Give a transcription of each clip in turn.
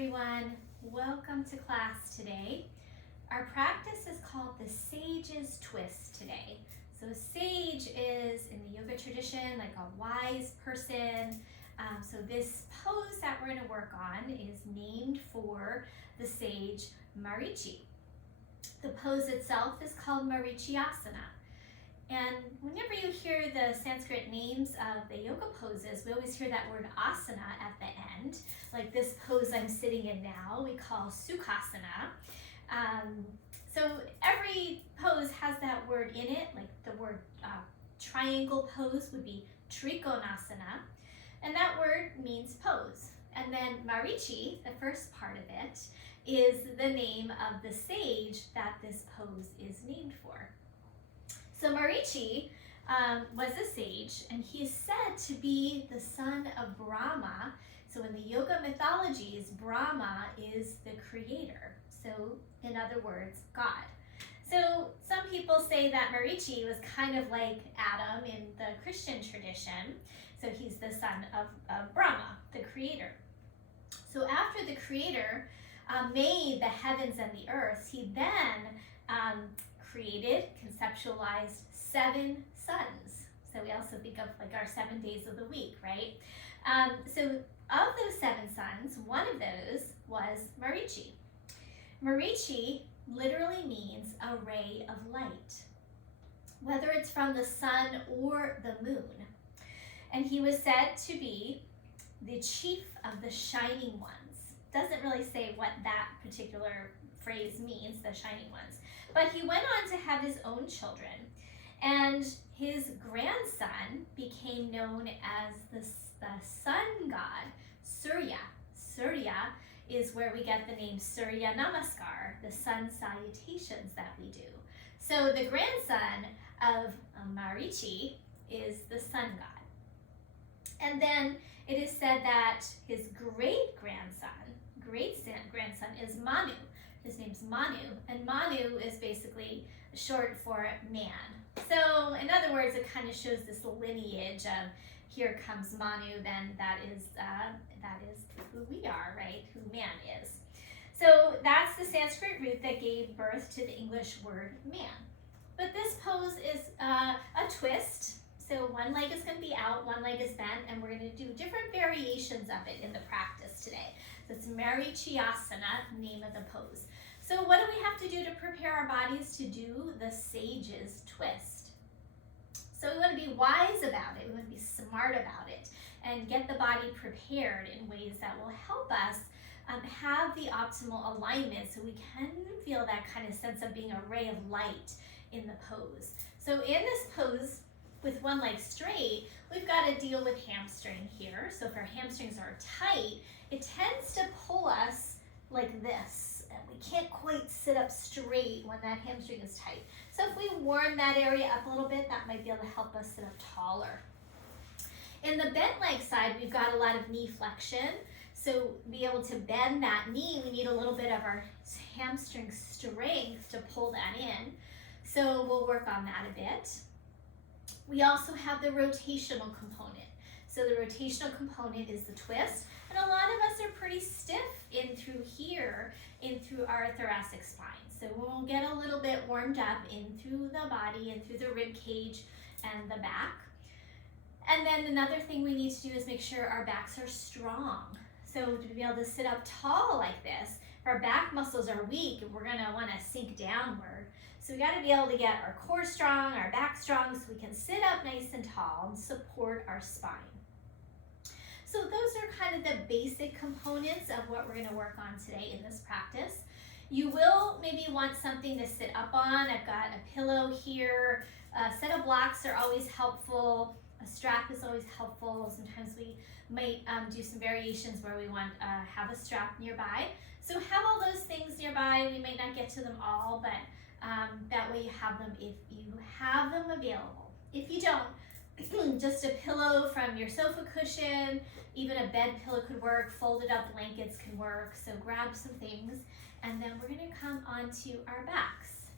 everyone. Welcome to class today. Our practice is called the Sage's Twist today. So a sage is, in the yoga tradition, like a wise person. So this pose that we're going to work on is named for the sage Marichi. The pose itself is called Marichiasana. And whenever you hear the Sanskrit names of the yoga poses, we always hear that word asana at the end. Like this pose I'm sitting in now, we call Sukhasana. So every pose has that word in it, like the word triangle pose would be Trikonasana. And that word means pose. And then Marichi, the first part of it, is the name of the sage that this pose is named for. So Marichi was a sage, and he is said to be the son of Brahma. So in the yoga mythologies, Brahma is the creator. So in other words, God. So some people say that Marichi was kind of like Adam in the Christian tradition. So he's the son of Brahma, the creator. So after the creator made the heavens and the earth, he then created, conceptualized 7 suns. So we also think of like our 7 days of the week, right? So of those 7 suns, one of those was Marichi. Marichi literally means a ray of light, whether it's from the sun or the moon. And he was said to be the chief of the shining ones. Doesn't really say what that particular phrase means, the shining ones. But he went on to have his own children, and his grandson became known as the sun god, Surya. Surya is where we get the name Surya Namaskar, the Sun Salutations that we do. So the grandson of Marichi is the sun god. And then it is said that his great-grandson is Manu. His name's Manu, and Manu is basically short for man. So in other words, it kind of shows this lineage of here comes Manu, then that is who we are, right? Who man is. So that's the Sanskrit root that gave birth to the English word man. But this pose is a twist. So one leg is going to be out, one leg is bent, and we're going to do different variations of it in the practice today. So it's Marichiasana, name of the pose. So what do we have to do to prepare our bodies to do the sage's twist? So we want to be wise about it, we want to be smart about it, and get the body prepared in ways that will help us have the optimal alignment so we can feel that kind of sense of being a ray of light in the pose. So in this pose, with one leg straight, we've got to deal with hamstring here. So if our hamstrings are tight, it tends to pull us like this. And we can't quite sit up straight when that hamstring is tight. So if we warm that area up a little bit, that might be able to help us sit up taller. In the bent leg side, we've got a lot of knee flexion. So to be able to bend that knee, we need a little bit of our hamstring strength to pull that in. So we'll work on that a bit. We also have the rotational component. So the rotational component is the twist, and a lot of us are pretty stiff in through here, in through our thoracic spine. So we'll get a little bit warmed up in through the body and through the rib cage and the back. And then another thing we need to do is make sure our backs are strong. So to be able to sit up tall like this, if our back muscles are weak, we're gonna wanna sink downward. So we gotta be able to get our core strong, our back strong, so we can sit up nice and tall and support our spine. So those are kind of the basic components of what we're gonna work on today in this practice. You will maybe want something to sit up on. I've got a pillow here. A set of blocks are always helpful. A strap is always helpful. Sometimes we might do some variations where we want have a strap nearby. So have all those things nearby. We might not get to them all, but that way you have them if you have them available. If you don't, just a pillow from your sofa cushion, even a bed pillow could work, folded up blankets can work, so grab some things, and then we're gonna come onto our backs.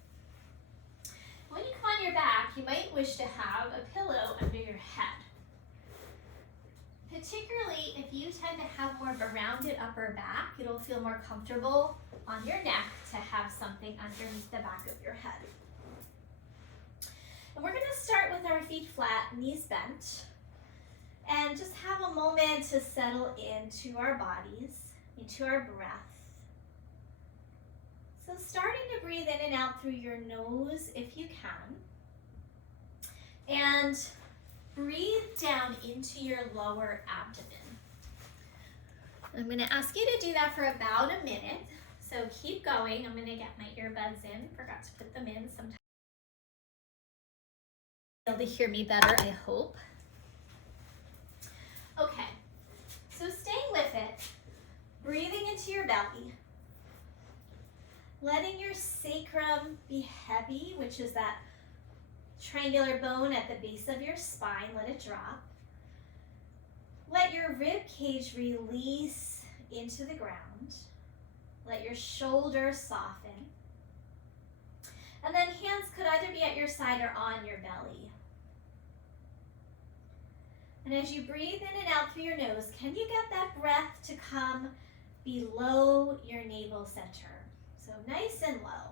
When you come on your back, you might wish to have a pillow under your head. particularly if you tend to have more of a rounded upper back, it'll feel more comfortable on your neck to have something underneath the back of your head. And we're going to start with our feet flat, knees bent, and just have a moment to settle into our bodies, into our breath. So starting to breathe in and out through your nose if you can. And breathe down into your lower abdomen. I'm going to ask you to do that for about a minute. So keep going. I'm going to get my earbuds in. Forgot to put them in sometime. You'll be able to hear me better, I hope. Okay, so staying with it, breathing into your belly, letting your sacrum be heavy, which is that triangular bone at the base of your spine, let it drop. Let your rib cage release into the ground. Let your shoulders soften. And then hands could either be at your side or on your belly. And as you breathe in and out through your nose, can you get that breath to come below your navel center? So nice and low.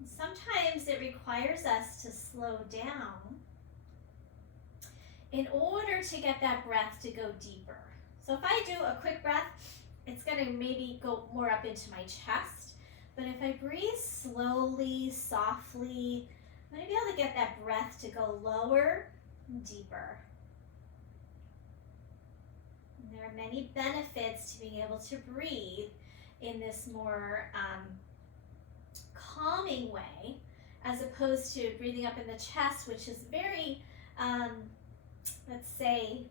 And sometimes it requires us to slow down in order to get that breath to go deeper. So if I do a quick breath, it's going to maybe go more up into my chest. But if I breathe slowly, softly, I'm going to be able to get that breath to go lower and deeper. And there are many benefits to being able to breathe in this more calming way, as opposed to breathing up in the chest, which is very, let's say,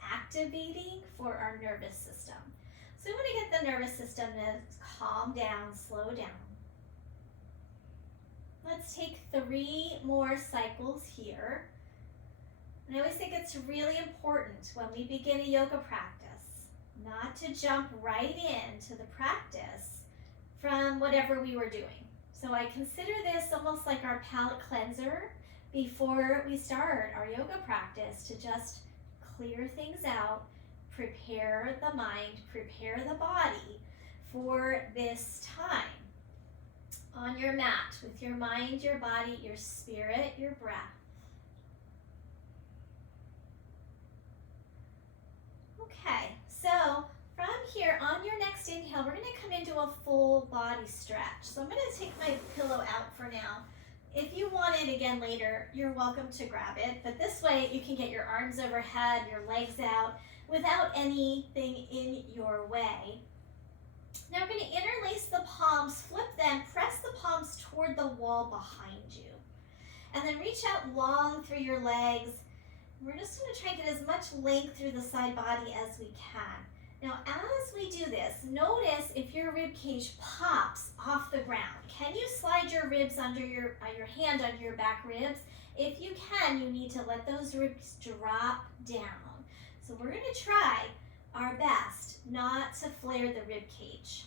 activating for our nervous system. So we want to get the nervous system to calm down, slow down. Let's take 3 more cycles here. And I always think it's really important when we begin a yoga practice not to jump right into the practice from whatever we were doing. So I consider this almost like our palate cleanser before we start our yoga practice, to just clear things out, prepare the mind, prepare the body for this time on your mat with your mind, your body, your spirit, your breath. Okay, so from here, on your next inhale, we're going to come into a full body stretch. So I'm going to take my pillow out for now. If you want it again later, you're welcome to grab it. But this way you can get your arms overhead, your legs out, without anything in your way. Now we're going to interlace the palms, flip them, press the palms toward the wall behind you. And then reach out long through your legs. We're just going to try and get as much length through the side body as we can. Now, as we do this, notice if your rib cage pops off the ground. Can you slide your ribs under your hand under your back ribs? If you can, you need to let those ribs drop down. So we're going to try our best not to flare the rib cage.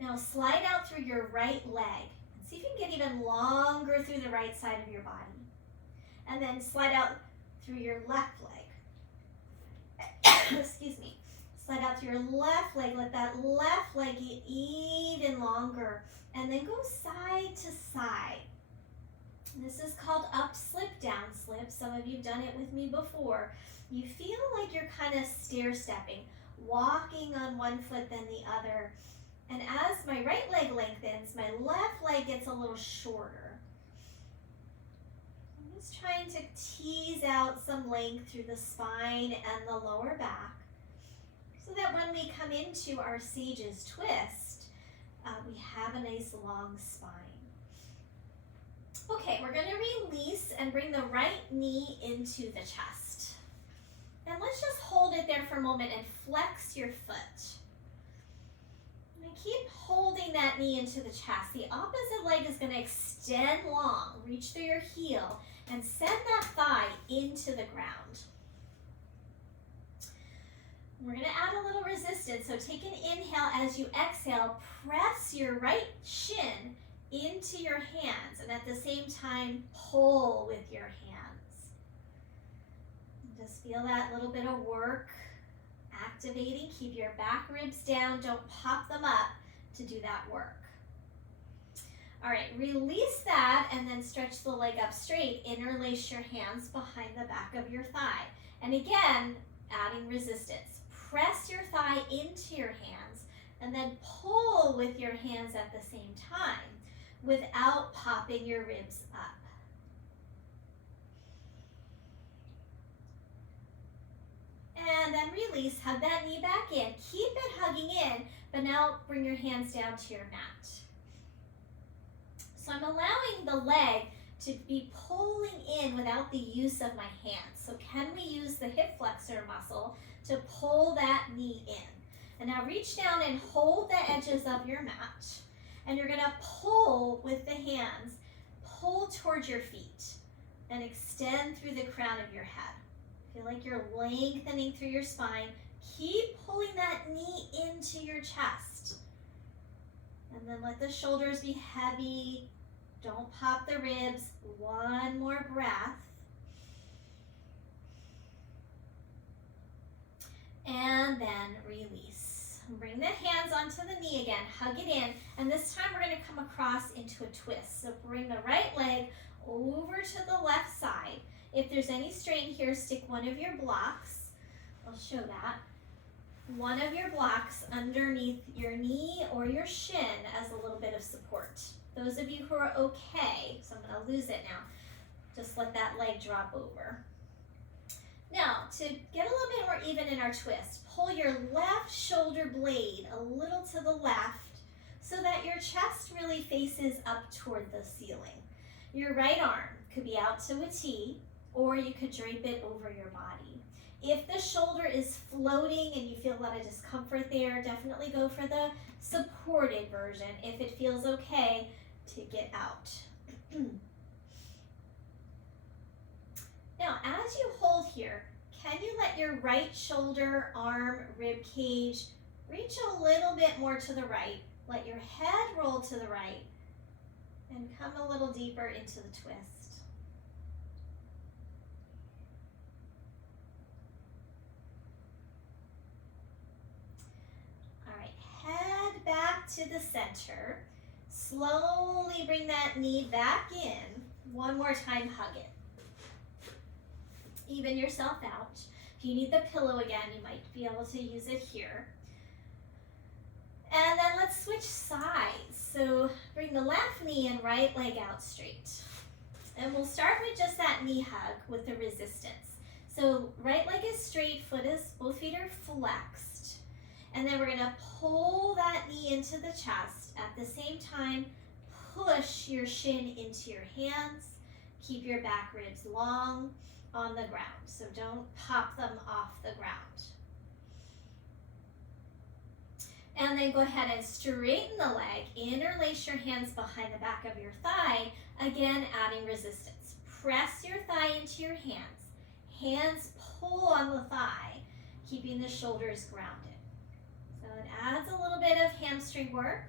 Now slide out through your right leg. And see if you can get even longer through the right side of your body. And then slide out through your left leg. Excuse me. Slide out through your left leg. Let that left leg get even longer. And then go side to side. This is called up slip, down slip. Some of you have done it with me before. You feel like you're kind of stair-stepping, walking on one foot then the other. And as my right leg lengthens, my left leg gets a little shorter. I'm just trying to tease out some length through the spine and the lower back, so that when we come into our Sage's Twist, we have a nice long spine. Okay, we're going to release and bring the right knee into the chest. And let's just hold it there for a moment and flex your foot. And keep holding that knee into the chest. The opposite leg is going to extend long, reach through your heel, and send that thigh into the ground. We're going to add a little resistance. So take an inhale. As you exhale, press your right shin into your hands, and at the same time, pull with your hands. Just feel that little bit of work activating. Keep your back ribs down. Don't pop them up to do that work. All right, release that and then stretch the leg up straight. Interlace your hands behind the back of your thigh. And again, adding resistance. Press your thigh into your hands and then pull with your hands at the same time without popping your ribs up. And then release, hug that knee back in. Keep it hugging in, but now bring your hands down to your mat. So I'm allowing the leg to be pulling in without the use of my hands. So can we use the hip flexor muscle to pull that knee in? And now reach down and hold the edges of your mat. And you're gonna pull with the hands, pull towards your feet and extend through the crown of your head. Feel like you're lengthening through your spine. Keep pulling that knee into your chest. And then let the shoulders be heavy. Don't pop the ribs. One more breath. And then release. Bring the hands onto the knee again. Hug it in. And this time we're going to come across into a twist. So bring the right leg over to the left side. If there's any strain here, stick one of your blocks. I'll show that. One of your blocks underneath your knee or your shin as a little bit of support. Those of you who are okay, so I'm going to lose it now, just let that leg drop over. Now, to get a little bit more even in our twist, pull your left shoulder blade a little to the left so that your chest really faces up toward the ceiling. Your right arm could be out to a T, or you could drape it over your body. If the shoulder is floating and you feel a lot of discomfort there, definitely go for the supported version if it feels okay to get out. Now, as you hold here, can you let your right shoulder, arm, rib cage reach a little bit more to the right? Let your head roll to the right and come a little deeper into the twist. All right, head back to the center. Slowly bring that knee back in. One more time, hug it. Even yourself out. If you need the pillow again, you might be able to use it here. And then let's switch sides. So bring the left knee and right leg out straight. And we'll start with just that knee hug with the resistance. So right leg is straight, both feet are flexed. And then we're gonna pull that knee into the chest. At the same time, push your shin into your hands. Keep your back ribs long on the ground. So don't pop them off the ground. And then go ahead and straighten the leg. Interlace your hands behind the back of your thigh. Again, adding resistance. Press your thigh into your hands. Hands pull on the thigh, keeping the shoulders grounded. So it adds a little bit of hamstring work,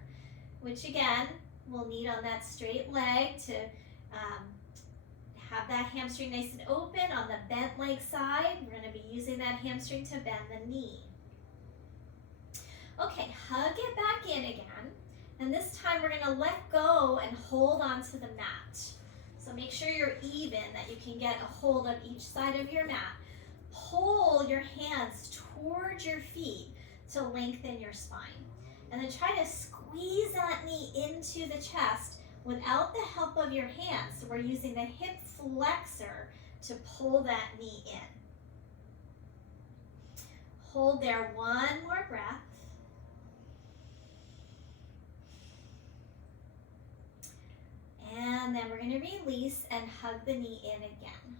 which again, we'll need on that straight leg to have that hamstring nice and open. On the bent leg side, we're going to be using that hamstring to bend the knee. Okay, hug it back in again. And this time we're going to let go and hold onto the mat. So make sure you're even, that you can get a hold of each side of your mat. Pull your hands towards your feet to lengthen your spine. And then try to squeeze that knee into the chest without the help of your hands. So we're using the hip flexor to pull that knee in. Hold there, one more breath. And then we're going to release and hug the knee in again.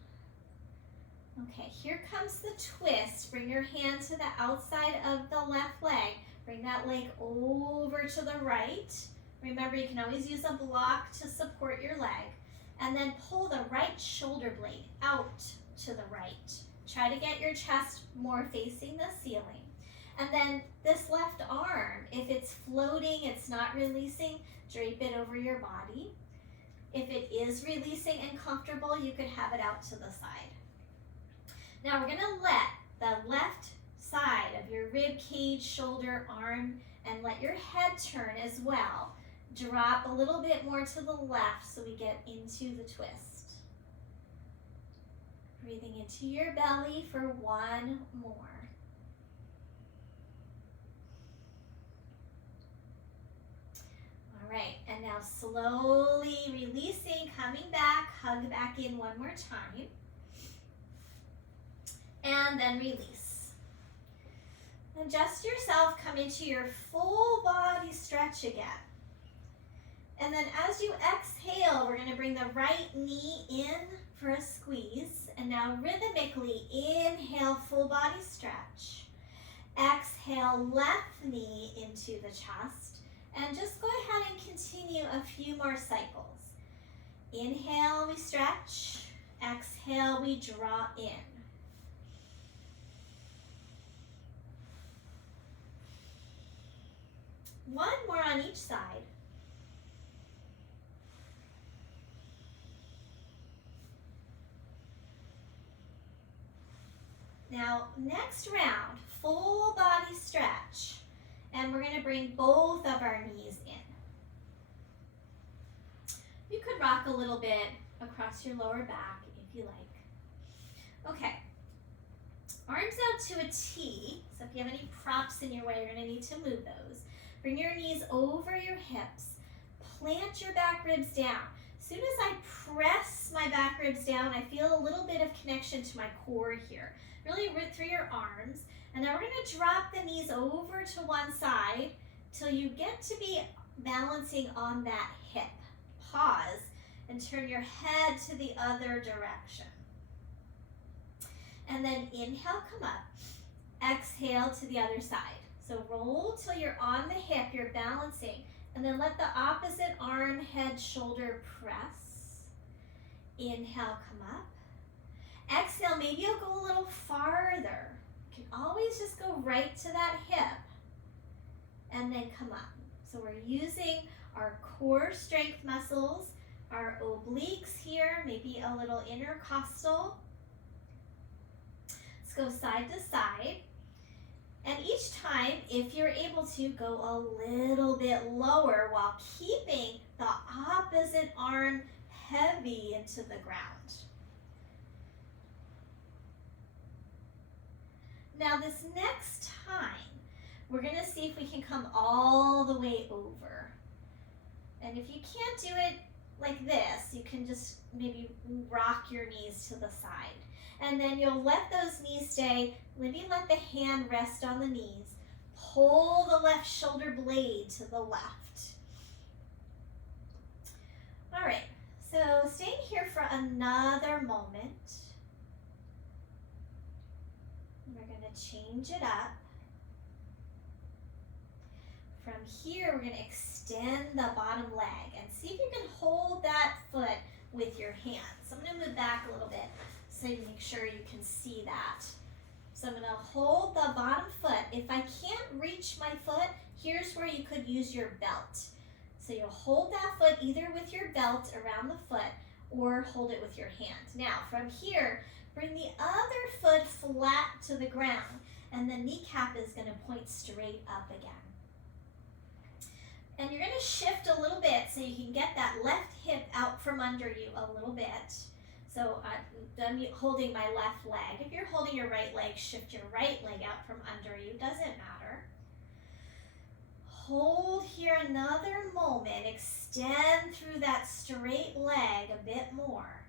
Okay, here comes the twist. Bring your hand to the outside of the left leg. Bring that leg over to the right. Remember, you can always use a block to support your leg. And then pull the right shoulder blade out to the right. Try to get your chest more facing the ceiling. And then this left arm, if it's floating, it's not releasing, drape it over your body. If it is releasing and comfortable, you could have it out to the side. Now we're gonna let the left side of your rib cage, shoulder, arm, and let your head turn as well. Drop a little bit more to the left so we get into the twist. Breathing into your belly for one more. All right, and now slowly releasing, coming back, hug back in one more time. And then release. Adjust yourself, come into your full body stretch again. And then as you exhale, we're gonna bring the right knee in for a squeeze. And now rhythmically inhale, full body stretch. Exhale, left knee into the chest. And just go ahead and continue a few more cycles. Inhale, we stretch. Exhale, we draw in. One more on each side. Now, next round, full body stretch. And we're going to bring both of our knees in. You could rock a little bit across your lower back if you like. Okay. Arms out to a T. So if you have any props in your way, you're going to need to move those. Bring your knees over your hips. Plant your back ribs down. As soon as I press my back ribs down, I feel a little bit of connection to my core here. Really root through your arms. And now we're going to drop the knees over to one side till you get to be balancing on that hip. Pause and turn your head to the other direction. And then inhale, come up. Exhale to the other side. So roll till you're on the hip, you're balancing. And then let the opposite arm, head, shoulder press. Inhale, come up. Exhale, maybe you'll go a little farther. You can always just go right to that hip and then come up. So we're using our core strength muscles, our obliques here, maybe a little intercostal. Let's go side to side. And each time, if you're able to, go a little bit lower while keeping the opposite arm heavy into the ground. Now this next time, we're going to see if we can come all the way over. And if you can't do it like this, you can just maybe rock your knees to the side. And then you'll let those knees stay. Maybe let the hand rest on the knees. Pull the left shoulder blade to the left. All right, so staying here for another moment. We're going to change it up. From here, we're going to extend the bottom leg and see if you can hold that foot with your hands. So I'm going to move back a little bit so you make sure you can see that. So I'm going to hold the bottom foot. If I can't reach my foot, here's where you could use your belt. So you'll hold that foot either with your belt around the foot or hold it with your hand. Now from here, bring the other foot flat to the ground and the kneecap is going to point straight up again. And you're going to shift a little bit so you can get that left hip out from under you a little bit. So I'm holding my left leg. If you're holding your right leg, shift your right leg out from under you. Doesn't matter. Hold here another moment. Extend through that straight leg a bit more.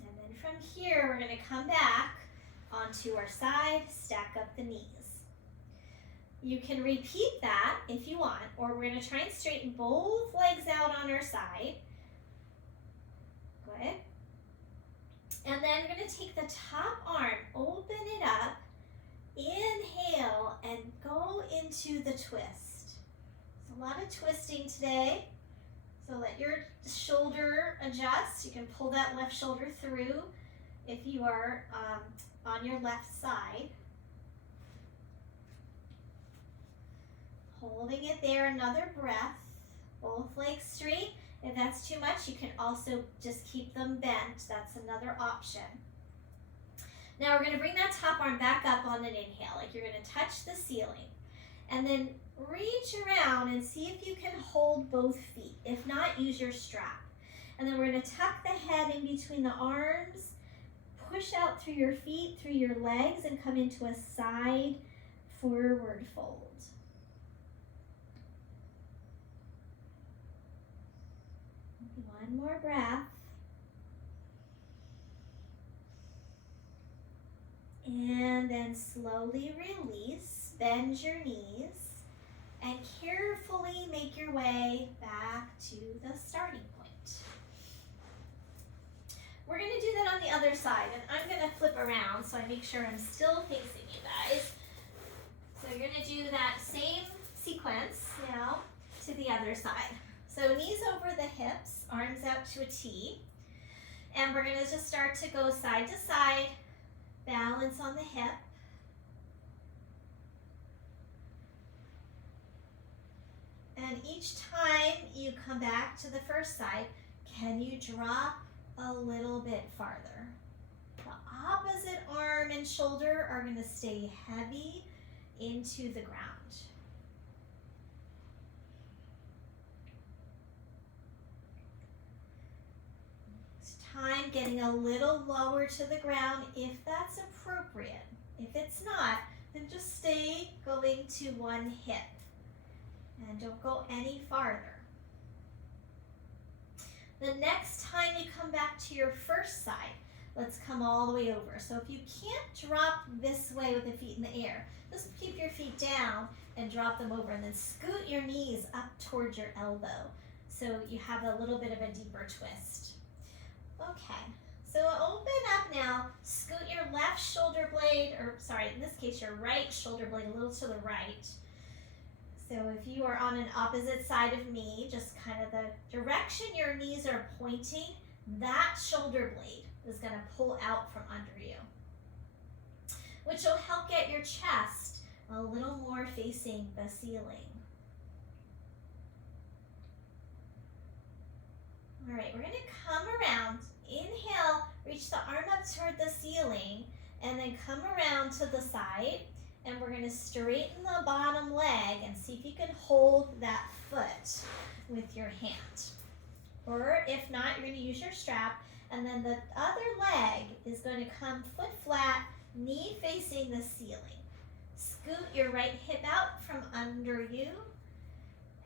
And then from here, we're going to come back onto our side, stack up the knees. You can repeat that if you want, or we're going to try and straighten both legs out on our side. Good. And then we're going to take the top arm, open it up, inhale, and go into the twist. There's a lot of twisting today, so let your shoulder adjust. You can pull that left shoulder through if you are on your left side. Holding it there, another breath, both legs straight. If that's too much, you can also just keep them bent. That's another option. Now we're going to bring that top arm back up on an inhale, like you're going to touch the ceiling. And then reach around and see if you can hold both feet. If not, use your strap. And then we're going to tuck the head in between the arms, push out through your feet, through your legs, and come into a side forward fold. One more breath. And then slowly release, bend your knees, and carefully make your way back to the starting point. We're going to do that on the other side, and I'm going to flip around so I make sure I'm still facing you guys. So you're going to do that same sequence now to the other side. So knees over the hips, arms out to a T, and we're going to just start to go side to side, balance on the hip. And each time you come back to the first side, can you drop a little bit farther? The opposite arm and shoulder are going to stay heavy into the ground. It's time getting a little lower to the ground if that's appropriate. If it's not, then just stay going to one hip and don't go any farther. The next time you come back to your first side, let's come all the way over. So if you can't drop this way with the feet in the air, just keep your feet down and drop them over, and then scoot your knees up towards your elbow so you have a little bit of a deeper twist. Okay, so open up now, scoot your left shoulder blade, or sorry, in this case your right shoulder blade a little to the right. So if you are on an opposite side of me, just kind of the direction your knees are pointing, that shoulder blade is going to pull out from under you, which will help get your chest a little more facing the ceiling. All right, we're going to come around. Inhale, reach the arm up toward the ceiling, and then come around to the side. And we're going to straighten the bottom leg and see if you can hold that foot with your hand. Or if not, you're going to use your strap. And then the other leg is going to come foot flat, knee facing the ceiling. Scoot your right hip out from under you.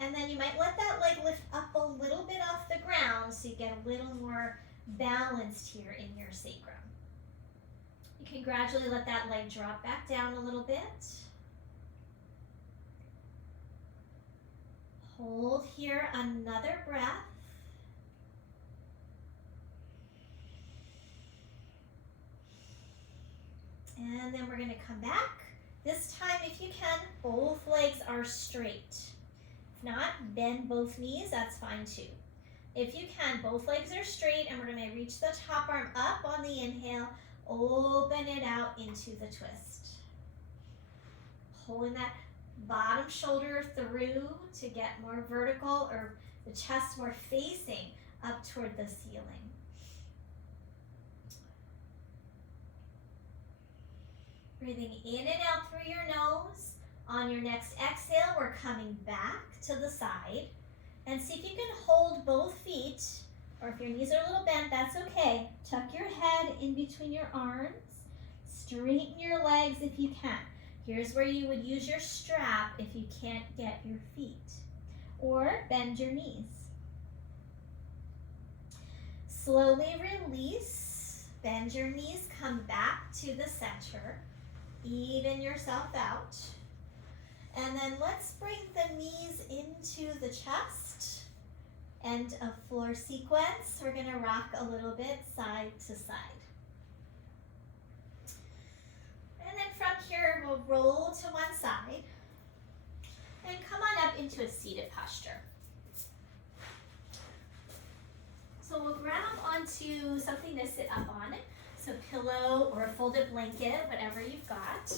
And then you might let that leg lift up a little bit off the ground so you get a little more balanced here in your sacrum. You can gradually let that leg drop back down a little bit. Hold here another breath. And then we're going to come back. This time, if you can, both legs are straight. If not, bend both knees, that's fine too. If you can, both legs are straight, and we're going to reach the top arm up on the inhale, open it out into the twist. Pulling that bottom shoulder through to get more vertical, or the chest more facing up toward the ceiling. Breathing in and out through your nose. On your next exhale, we're coming back to the side. And see if you can hold both feet, or if your knees are a little bent, that's okay. Tuck your head in between your arms. Straighten your legs if you can. Here's where you would use your strap if you can't get your feet. Or bend your knees. Slowly release. Bend your knees, come back to the center. Even yourself out. And then let's bring the knees into the chest. End of floor sequence. We're going to rock a little bit side to side. And then from here, we'll roll to one side. And come on up into a seated posture. So we'll grab onto something to sit up on. So pillow or a folded blanket, whatever you've got.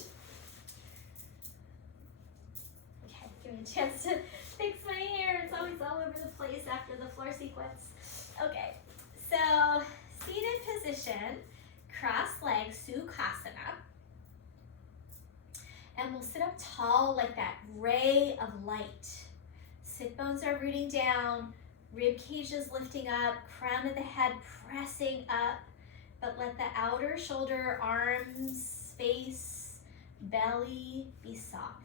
Okay, give me a chance to fix my hair. It's always all over the place after the floor sequence. Okay, so seated position, cross legs, Sukhasana. And we'll sit up tall like that ray of light. Sit bones are rooting down, rib cage is lifting up, crown of the head pressing up, but let the outer shoulder, arms, face, belly be soft.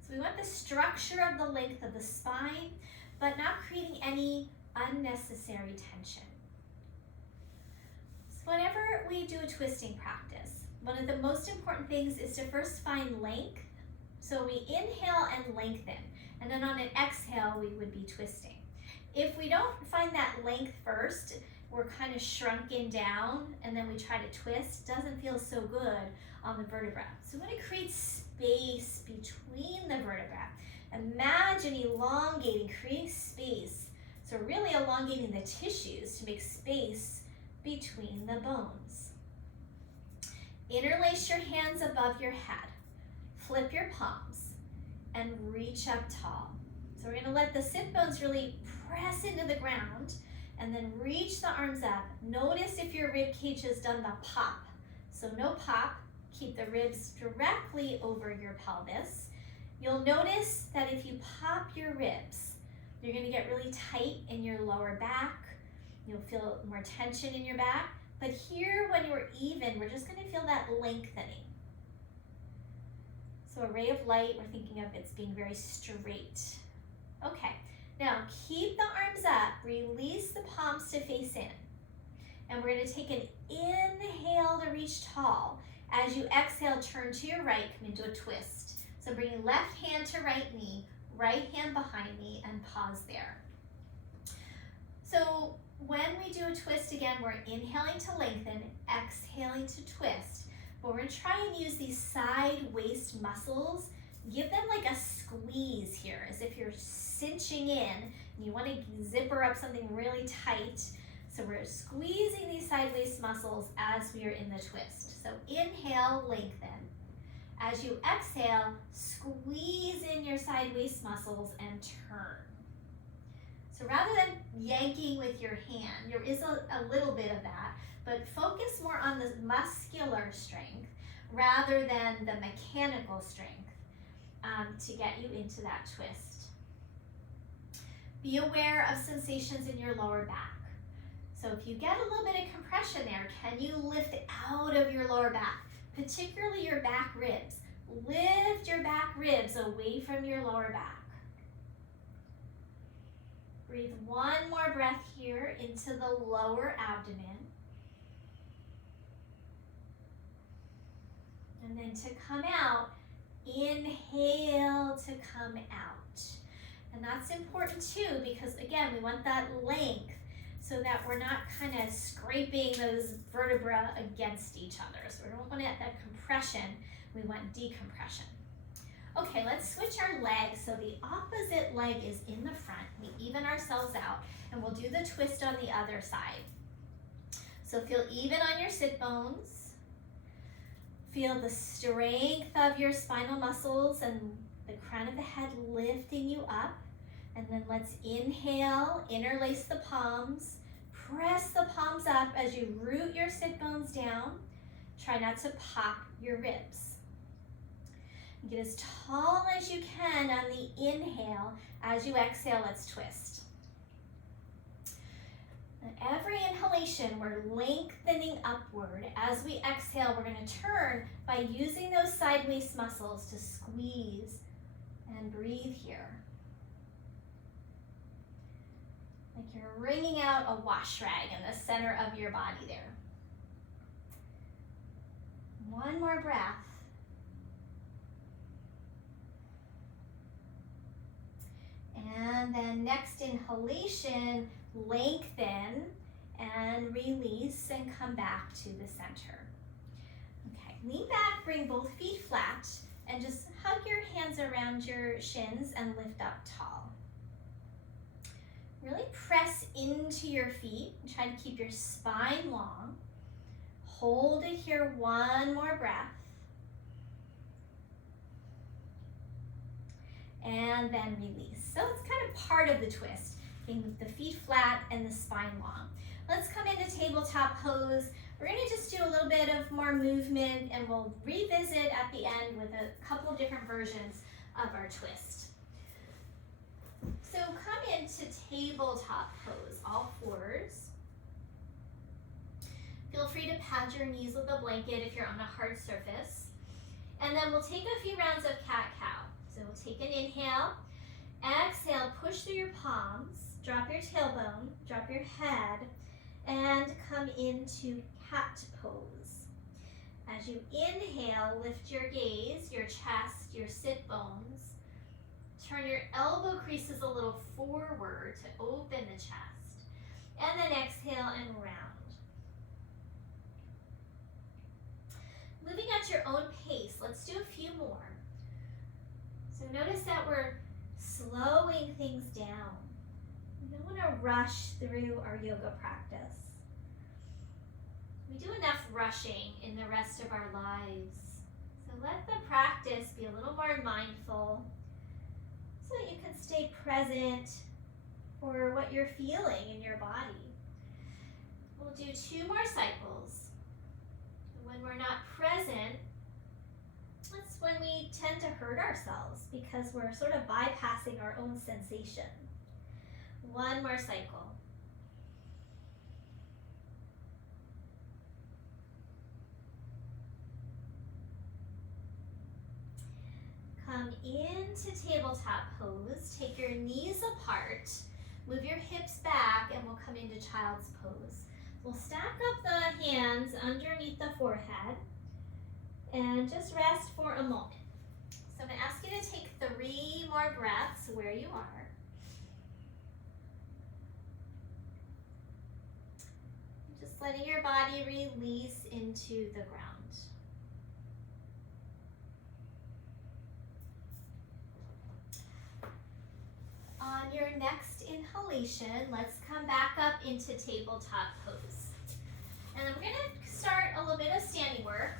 So we want the structure of the length of the spine, but not creating any unnecessary tension. So whenever we do a twisting practice, one of the most important things is to first find length. So we inhale and lengthen, and then on an exhale, we would be twisting. If we don't find that length first, we're kind of shrunken down, and then we try to twist, doesn't feel so good on the vertebra. So we want to create space between the vertebra. Imagine elongating, creating space. So really elongating the tissues to make space between the bones. Interlace your hands above your head. Flip your palms and reach up tall. So we're going to let the sit bones really press into the ground and then reach the arms up. Notice if your rib cage has done the pop. So no pop. Keep the ribs directly over your pelvis. You'll notice that if you pop your ribs, you're going to get really tight in your lower back. You'll feel more tension in your back. But here, when we're even, we're just going to feel that lengthening. So a ray of light, we're thinking of it's being very straight. Okay, now keep the arms up, release the palms to face in. And we're going to take an inhale to reach tall. As you exhale, turn to your right, come into a twist. So bringing left hand to right knee, right hand behind me, and pause there. So when we do a twist again, we're inhaling to lengthen, exhaling to twist. But we're going to try and use these side waist muscles. Give them like a squeeze here, as if you're cinching in and you want to zipper up something really tight. So we're squeezing these side waist muscles as we are in the twist. So inhale, lengthen. As you exhale, squeeze in your side waist muscles and turn. So rather than yanking with your hand, there is a little bit of that, but focus more on the muscular strength rather than the mechanical strength to get you into that twist. Be aware of sensations in your lower back. So if you get a little bit of compression there, can you lift out of your lower back, particularly your back ribs? Lift your back ribs away from your lower back. Breathe one more breath here into the lower abdomen. And then to come out, inhale to come out. And that's important too, because again, we want that length so that we're not kind of scraping those vertebrae against each other. So we don't want that compression, we want decompression. Okay, let's switch our legs. So the opposite leg is in the front. We even ourselves out, and we'll do the twist on the other side. So feel even on your sit bones. Feel the strength of your spinal muscles and the crown of the head lifting you up. And then let's inhale, interlace the palms. Press the palms up as you root your sit bones down. Try not to pop your ribs. Get as tall as you can on the inhale. As you exhale, let's twist. And every inhalation, we're lengthening upward. As we exhale, we're going to turn by using those side waist muscles to squeeze and breathe here. Like you're wringing out a wash rag in the center of your body there. One more breath. And then next inhalation, lengthen and release and come back to the center. Okay, lean back, bring both feet flat, and just hug your hands around your shins and lift up tall. Really press into your feet and try to keep your spine long. Hold it here, one more breath. and then release. So it's kind of part of the twist, getting the feet flat and the spine long. Let's come into tabletop pose. We're going to just do a little bit of more movement, and we'll revisit at the end with a couple of different versions of our twist. So come into tabletop pose, all fours. Feel free to pad your knees with a blanket if you're on a hard surface. And then we'll take a few rounds of cat-cow. So we'll take an inhale, exhale, push through your palms, drop your tailbone, drop your head, and come into cat pose. As you inhale, lift your gaze, your chest, your sit bones. Turn your elbow creases a little forward to open the chest. And then exhale and round. Moving at your own pace, let's do a few more. So notice that we're slowing things down. We don't want to rush through our yoga practice. We do enough rushing in the rest of our lives. So let the practice be a little more mindful so that you can stay present for what you're feeling in your body. We'll do 2 more cycles. When we're not present, that's when we tend to hurt ourselves because we're sort of bypassing our own sensation. 1 more cycle. Come into tabletop pose. Take your knees apart. Move your hips back, and we'll come into child's pose. We'll stack up the hands underneath the forehead and just rest for a moment. So I'm going to ask you to take 3 more breaths where you are. Just letting your body release into the ground. On your next inhalation, let's come back up into tabletop pose. And I'm going to start a little bit of standing work.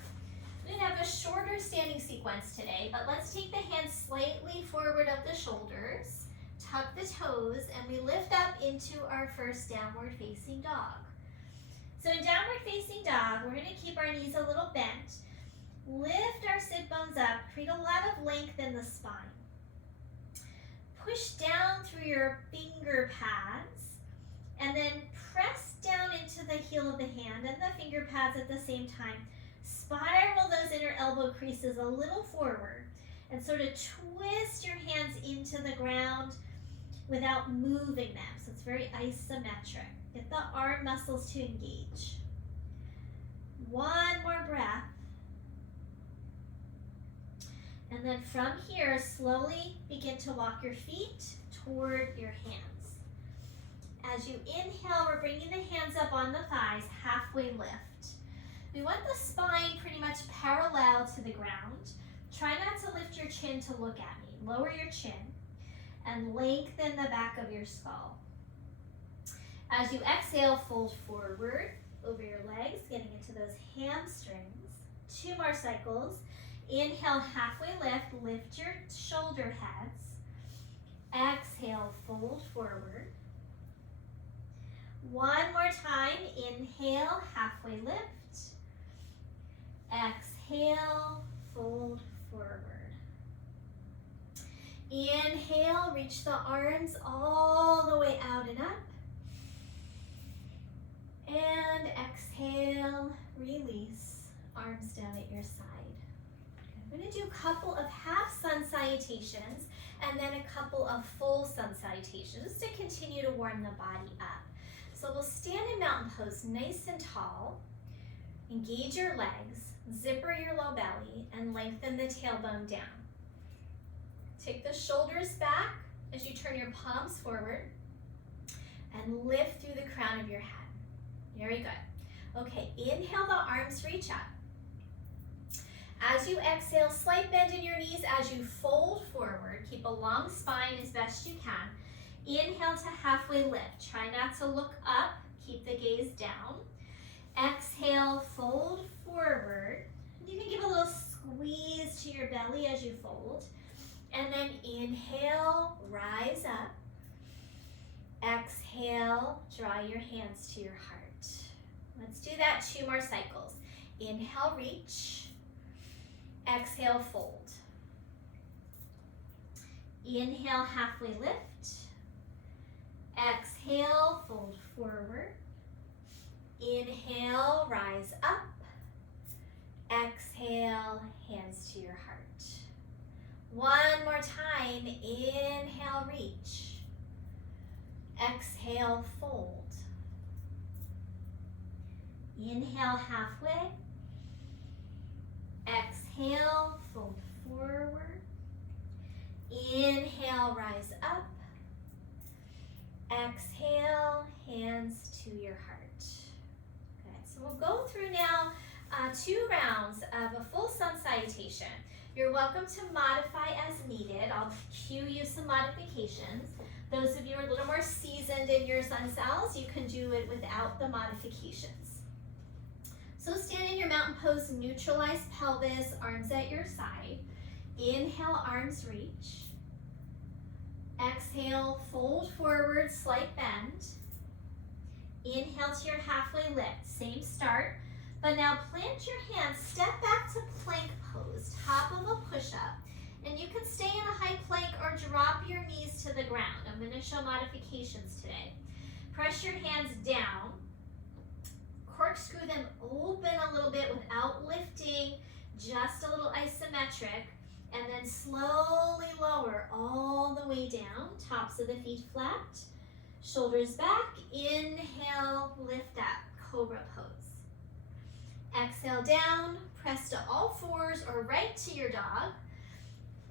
We're going to have a shorter standing sequence today, but let's take the hands slightly forward of the shoulders, tuck the toes, and we lift up into our first downward facing dog. So in downward facing dog, we're going to keep our knees a little bent, lift our sit bones up, create a lot of length in the spine. Push down through your finger pads and then press down into the heel of the hand and the finger pads at the same time. Spiral those inner elbow creases a little forward and sort of twist your hands into the ground without moving them. So it's very isometric. Get the arm muscles to engage. 1 more breath. And then from here, slowly begin to walk your feet toward your hands. As you inhale, we're bringing the hands up on the thighs, halfway lift. We want the spine pretty much parallel to the ground. Try not to lift your chin to look at me. Lower your chin and lengthen the back of your skull. As you exhale, fold forward over your legs, getting into those hamstrings. 2 more cycles. Inhale, halfway lift your shoulder heads. Exhale, fold forward. 1 more time, inhale, halfway lift. Exhale, fold forward. Inhale, reach the arms all the way out and up. And exhale, release, arms down at your side. I'm going to do a couple of half sun salutations and then a couple of full sun salutations just to continue to warm the body up. So we'll stand in mountain pose nice and tall. Engage your legs, zipper your low belly, and lengthen the tailbone down. Take the shoulders back as you turn your palms forward and lift through the crown of your head. Very good. Okay, inhale, the arms reach up. As you exhale, slight bend in your knees as you fold forward. Keep a long spine as best you can. Inhale to halfway lift. Try not to look up. Keep the gaze down. Exhale, fold forward. You can give a little squeeze to your belly as you fold. And then inhale. to your heart. Let's do that 2 more cycles. Inhale, reach. Exhale, fold. Inhale, halfway lift. Exhale, fold forward. Inhale, rise up. Exhale, hands to your heart. One more time. Inhale, reach. Exhale, fold. Inhale, halfway. Exhale, fold forward. Inhale, rise up. Exhale, hands to your heart. Good. So we'll go through now 2 rounds of a full sun salutation. You're welcome to modify as needed. I'll cue you some modifications. Those of you who are a little more seasoned in your sun sals, you can do it without the modifications. So stand in your mountain pose, neutralize pelvis, arms at your side. Inhale, arms reach. Exhale, fold forward, slight bend. Inhale to your halfway lift, same start, but now plant your hands, step back to plank pose, top of a push-up, and you can stay in a high plank or drop your knees to the ground. I'm going to show modifications today. Press your hands down, corkscrew them open a little bit without lifting, just a little isometric, and then slowly lower all the way down, tops of the feet flat, shoulders back, inhale, lift up, cobra pose. Exhale down, press to all fours or right to your dog,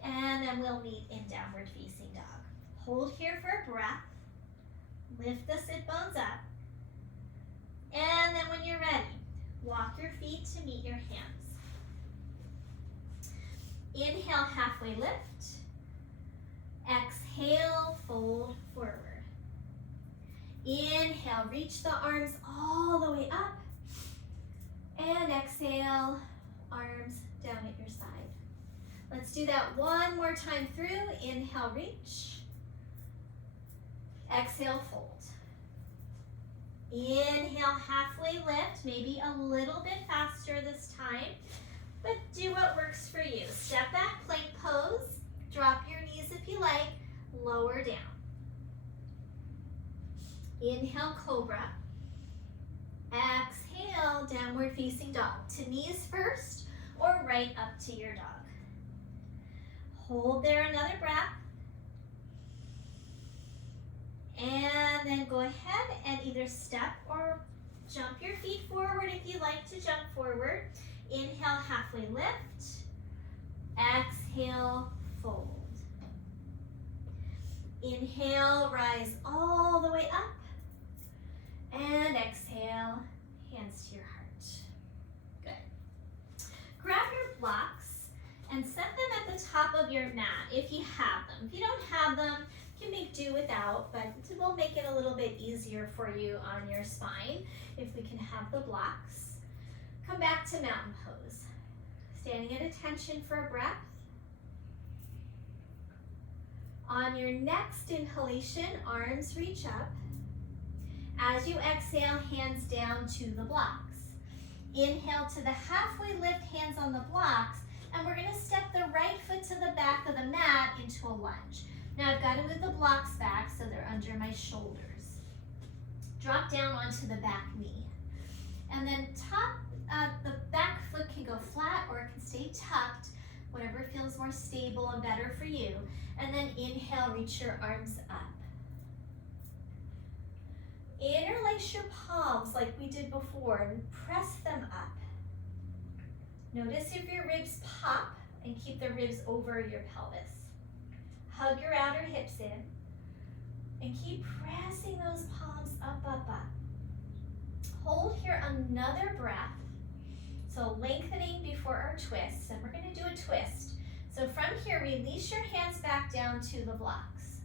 and then we'll meet in downward facing dog. Hold here for a breath, lift the sit bones up, and then when you're ready, walk your feet to meet your hands. Inhale, halfway lift. Exhale, fold forward. Inhale, reach the arms all the way up. And exhale, arms down at your side. Let's do that one more time through. Inhale, reach. Exhale, fold. Inhale, halfway lift, maybe a little bit faster this time, but do what works for you. Step back, plank pose, drop your knees if you like, lower down. Inhale, cobra. Exhale, downward facing dog. To knees first or right up to your dog. Hold there another breath. And then go ahead and either step or jump your feet forward if you like to jump forward. Inhale, halfway lift. Exhale, fold. Inhale, rise all the way up. And exhale, hands to your heart. Good. Grab your blocks and set them at the top of your mat if you have them. If you don't have them, you can make do without, but we'll make it a little bit easier for you on your spine if we can have the blocks. Come back to mountain pose. Standing at attention for a breath. On your next inhalation, arms reach up. As you exhale, hands down to the blocks. Inhale to the halfway lift, hands on the blocks, and we're gonna step the right foot to the back of the mat into a lunge. Now I've got to move the blocks back so they're under my shoulders. Drop down onto the back knee. And then the back foot can go flat or it can stay tucked, whatever feels more stable and better for you. And then inhale, reach your arms up. Interlace your palms like we did before and press them up. Notice if your ribs pop and keep the ribs over your pelvis. Hug your outer hips in and keep pressing those palms up, up, up. Hold here another breath. So lengthening before our twist, and we're going to do a twist. So from here, release your hands back down to the blocks.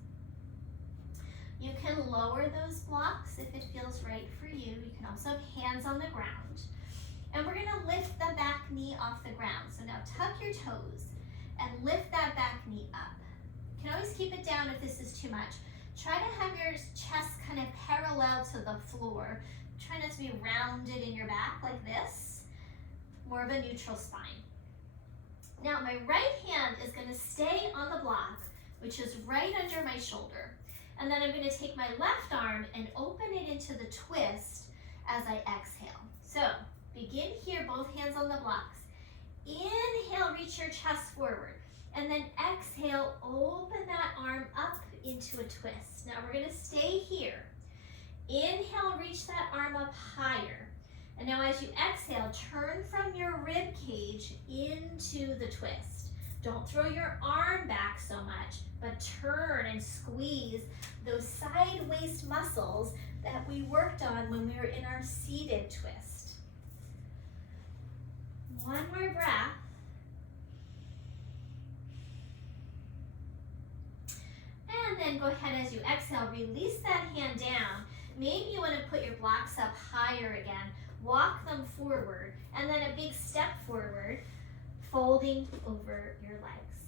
You can lower those blocks if it feels right for you. You can also have hands on the ground. And we're going to lift the back knee off the ground. So now tuck your toes and lift that back knee up. You can always keep it down if this is too much. Try to have your chest kind of parallel to the floor. try not to be rounded in your back like this. More of a neutral spine. Now my right hand is going to stay on the block, which is right under my shoulder. And then I'm going to take my left arm and open it into the twist as I exhale. So begin here, both hands on the blocks. Inhale, reach your chest forward. And then exhale, open that arm up into a twist. Now we're going to stay here. Inhale, reach that arm up higher. And now as you exhale, turn from your rib cage into the twist. Don't throw your arm back so much, but turn and squeeze those side waist muscles that we worked on when we were in our seated twist. One more breath. And then go ahead as you exhale, release that hand down. Maybe you want to put your blocks up higher again. Walk them forward, and then a big step forward, folding over your legs.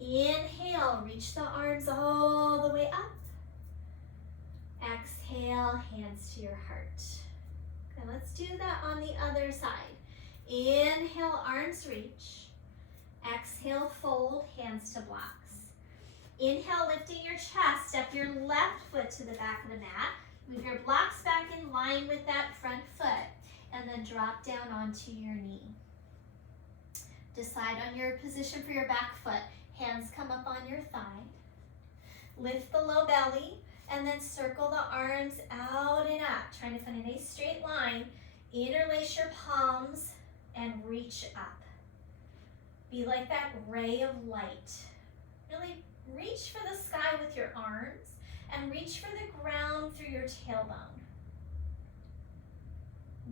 Inhale, reach the arms all the way up. Exhale, hands to your heart. Okay, let's do that on the other side. Inhale, arms reach. Exhale, fold, hands to blocks. Inhale, lifting your chest, step your left foot to the back of the mat. Move your blocks back in line with that front foot, and then drop down onto your knee. Decide on your position for your back foot. Hands come up on your thigh. Lift the low belly, and then circle the arms out and up. Trying to find a nice straight line. Interlace your palms and reach up. Be like that ray of light. Really reach for the sky with your arms and reach for the ground through your tailbone.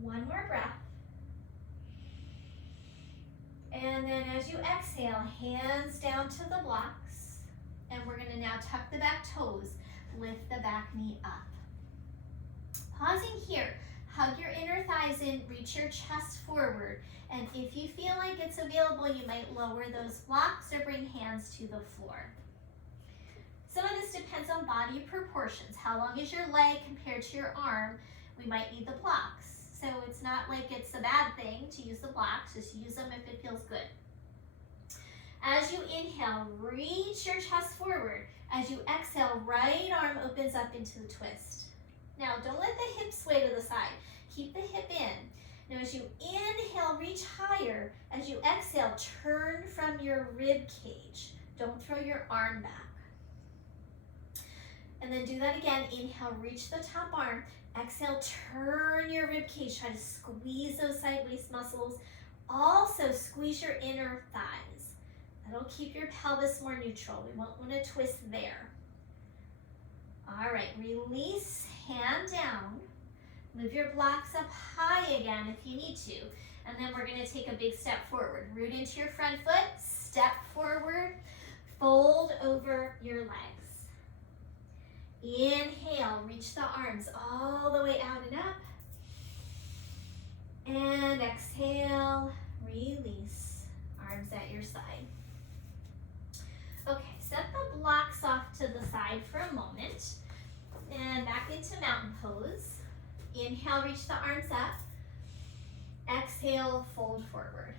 One more breath. And then as you exhale, hands down to the blocks. And we're going to now tuck the back toes, lift the back knee up. Pausing here, hug your inner thighs in, reach your chest forward. And if you feel like it's available, you might lower those blocks or bring hands to the floor. Some of this depends on body proportions. How long is your leg compared to your arm? We might need the blocks. So it's not like it's a bad thing to use the blocks, just use them if it feels good. As you inhale, reach your chest forward. As you exhale, right arm opens up into the twist. Now don't let the hips sway to the side. Keep the hip in. Now as you inhale, reach higher. As you exhale, turn from your rib cage. Don't throw your arm back. And then do that again. Inhale, reach the top arm. Exhale, turn your rib cage. Try to squeeze those side waist muscles. Also, squeeze your inner thighs. That'll keep your pelvis more neutral. We won't want to twist there. All right, release, hand down. Move your blocks up high again if you need to. And then we're going to take a big step forward. Root into your front foot, step forward, fold over your legs. Inhale, reach the arms all the way out and up. And exhale, release, arms at your side. Okay, set the blocks off to the side for a moment. And back into mountain pose. Inhale, reach the arms up. Exhale, fold forward.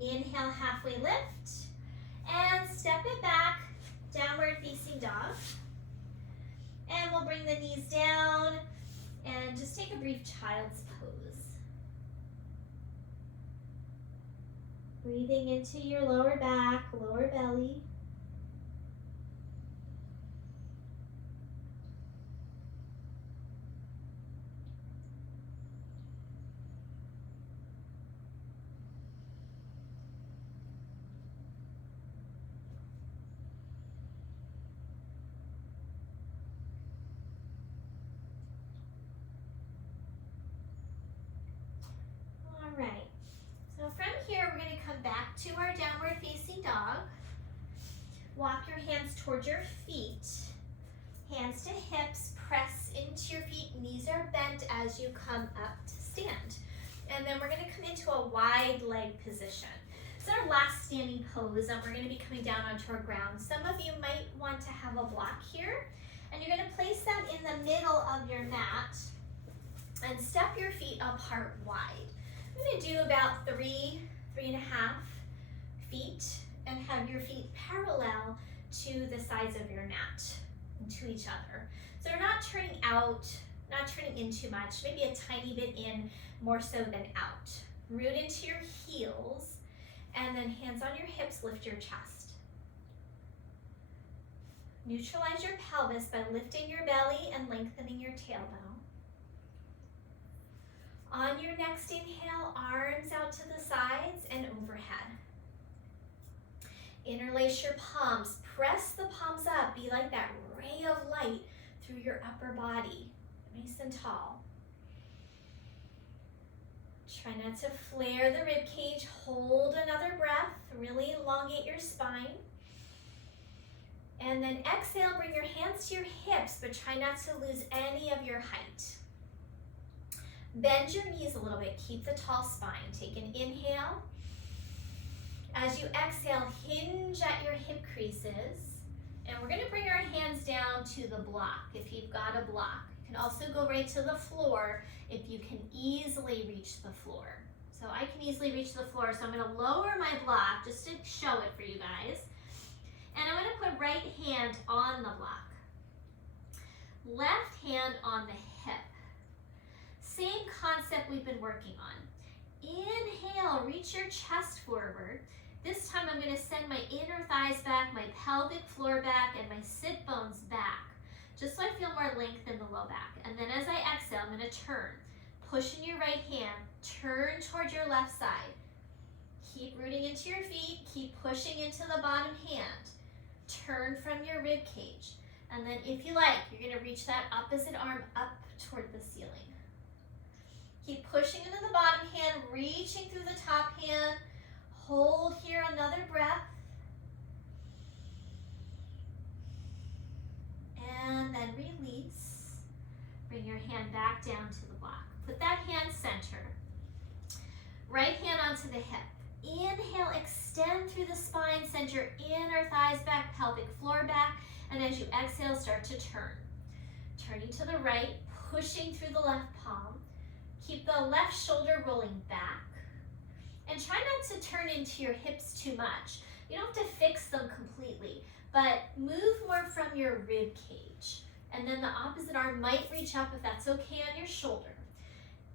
Inhale, halfway lift. And step it back, downward facing dog. And we'll bring the knees down and just take a brief child's pose. Breathing into your lower back, lower belly. To our downward facing dog. Walk your hands towards your feet. Hands to hips, press into your feet. Knees are bent as you come up to stand. And then we're going to come into a wide leg position. It's our last standing pose, and we're going to be coming down onto our ground. Some of you might want to have a block here. And you're going to place them in the middle of your mat and step your feet apart wide. I'm going to do about 3.5 feet, and have your feet parallel to the sides of your mat and to each other. So you're not turning out, not turning in too much, maybe a tiny bit in, more so than out. Root into your heels, and then hands on your hips, lift your chest. Neutralize your pelvis by lifting your belly and lengthening your tailbone. On your next inhale, arms out to the sides and overhead. Interlace your palms, press the palms up, be like that ray of light through your upper body, nice and tall. Try not to flare the rib cage, hold another breath, really elongate your spine. And then exhale, bring your hands to your hips, but try not to lose any of your height. Bend your knees a little bit, keep the tall spine. Take an inhale. As you exhale, hinge at your hip creases. And we're going to bring our hands down to the block if you've got a block. You can also go right to the floor if you can easily reach the floor. So I can easily reach the floor, so I'm going to lower my block just to show it for you guys. And I'm going to put right hand on the block. Left hand on the hip. Same concept we've been working on. Inhale, reach your chest forward. This time I'm going to send my inner thighs back, my pelvic floor back, and my sit bones back, just so I feel more length in the low back. And then as I exhale, I'm going to turn. Push in your right hand, turn towards your left side. Keep rooting into your feet, keep pushing into the bottom hand. Turn from your rib cage. And then if you like, you're going to reach that opposite arm up toward the ceiling. Keep pushing into the bottom hand, reaching through the top hand. Hold here, another breath. And then release. Bring your hand back down to the block. Put that hand center. Right hand onto the hip. Inhale, extend through the spine, send your inner thighs back, pelvic floor back, and as you exhale, start to turn. Turning to the right, pushing through the left palm. Keep the left shoulder rolling back. And try not to turn into your hips too much. You don't have to fix them completely, but move more from your rib cage. And then the opposite arm might reach up if that's okay on your shoulder.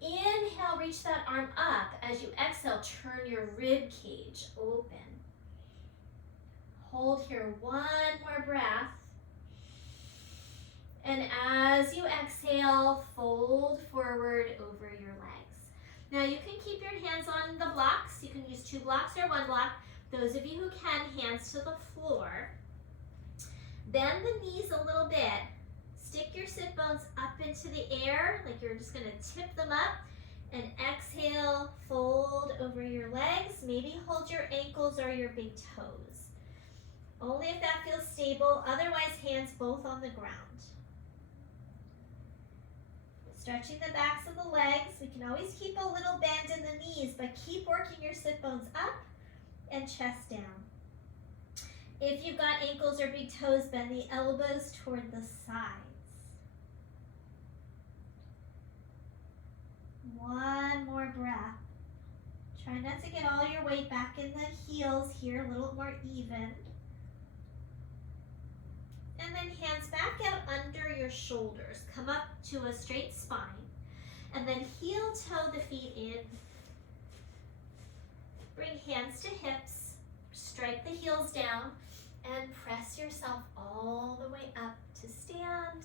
Inhale, reach that arm up. As you exhale, turn your rib cage open. Hold here, one more breath. And as you exhale, fold forward over your legs. Now you can keep your hands on the blocks. You can use 2 blocks or 1 block. Those of you who can, hands to the floor. Bend the knees a little bit. Stick your sit bones up into the air, like you're just going to tip them up. And exhale, fold over your legs. Maybe hold your ankles or your big toes. Only if that feels stable. Otherwise, hands both on the ground. Stretching the backs of the legs. We can always keep a little bend in the knees, but keep working your sit bones up and chest down. If you've got ankles or big toes, bend the elbows toward the sides. One more breath. Try not to get all your weight back in the heels here, a little more even. And then hands back out under your shoulders. Come up to a straight spine. And then heel toe the feet in. Bring hands to hips. Strike the heels down. And press yourself all the way up to stand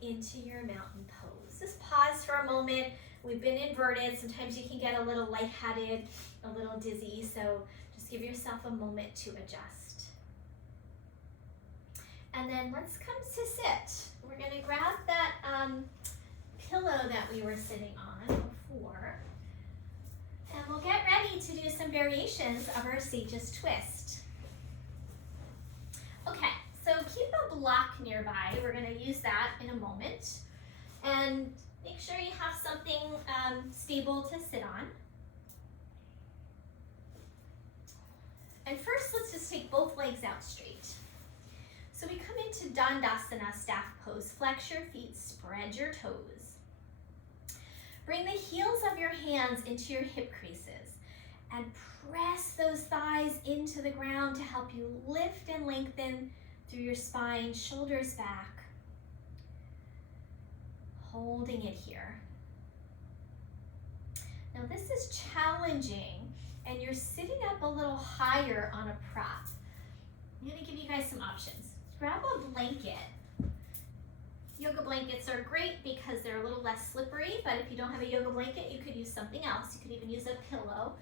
into your mountain pose. Just pause for a moment. We've been inverted. Sometimes you can get a little lightheaded, a little dizzy. So just give yourself a moment to adjust. And then let's come to sit. We're going to grab that pillow that we were sitting on before. And we'll get ready to do some variations of our Sage's Twist. Okay, so keep a block nearby. We're going to use that in a moment. And make sure you have something stable to sit on. And first, let's just take both legs out straight. So we come into Dandasana, staff pose. Flex your feet, spread your toes. Bring the heels of your hands into your hip creases and press those thighs into the ground to help you lift and lengthen through your spine, shoulders back. Holding it here. Now this is challenging and you're sitting up a little higher on a prop. I'm gonna give you guys some options. Grab a blanket. Yoga blankets are great because they're a little less slippery, but if you don't have a yoga blanket, you could use something else. You could even use a pillow.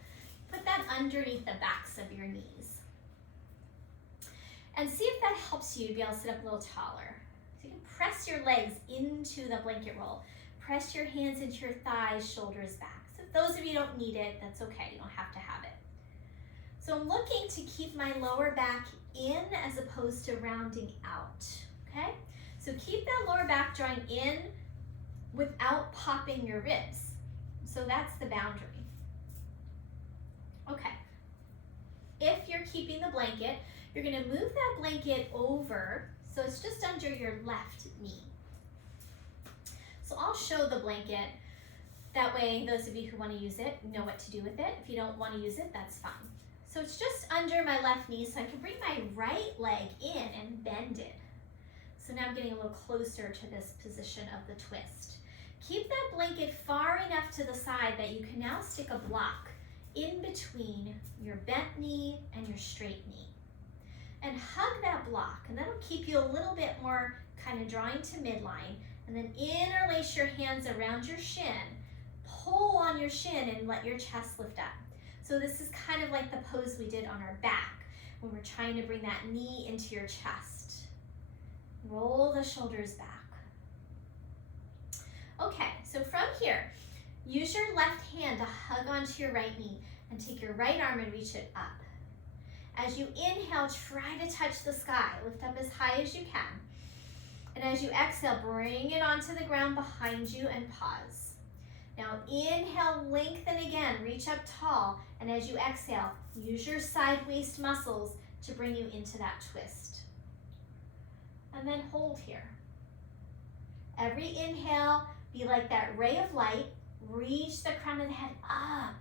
Put that underneath the backs of your knees. And see if that helps you to be able to sit up a little taller. So you can press your legs into the blanket roll. Press your hands into your thighs, shoulders back. So if those of you don't need it, that's okay. You don't have to have it. So I'm looking to keep my lower back in as opposed to rounding out, okay? So keep that lower back drawing in without popping your ribs. So that's the boundary. Okay. If you're keeping the blanket, you're gonna move that blanket over so it's just under your left knee. So I'll show the blanket. That way, those of you who wanna use it know what to do with it. If you don't wanna use it, that's fine. So it's just under my left knee so I can bring my right leg in and bend it. So now I'm getting a little closer to this position of the twist. Keep that blanket far enough to the side that you can now stick a block in between your bent knee and your straight knee. And hug that block, and that'll keep you a little bit more kind of drawing to midline. And then interlace your hands around your shin. Pull on your shin and let your chest lift up. So this is kind of like the pose we did on our back when we're trying to bring that knee into your chest. Roll the shoulders back. Okay, so from here, use your left hand to hug onto your right knee and take your right arm and reach it up. As you inhale, try to touch the sky. Lift up as high as you can. And as you exhale, bring it onto the ground behind you and pause. Now inhale, lengthen again, reach up tall. And as you exhale, use your side waist muscles to bring you into that twist. And then hold here. Every inhale, be like that ray of light. Reach the crown of the head up.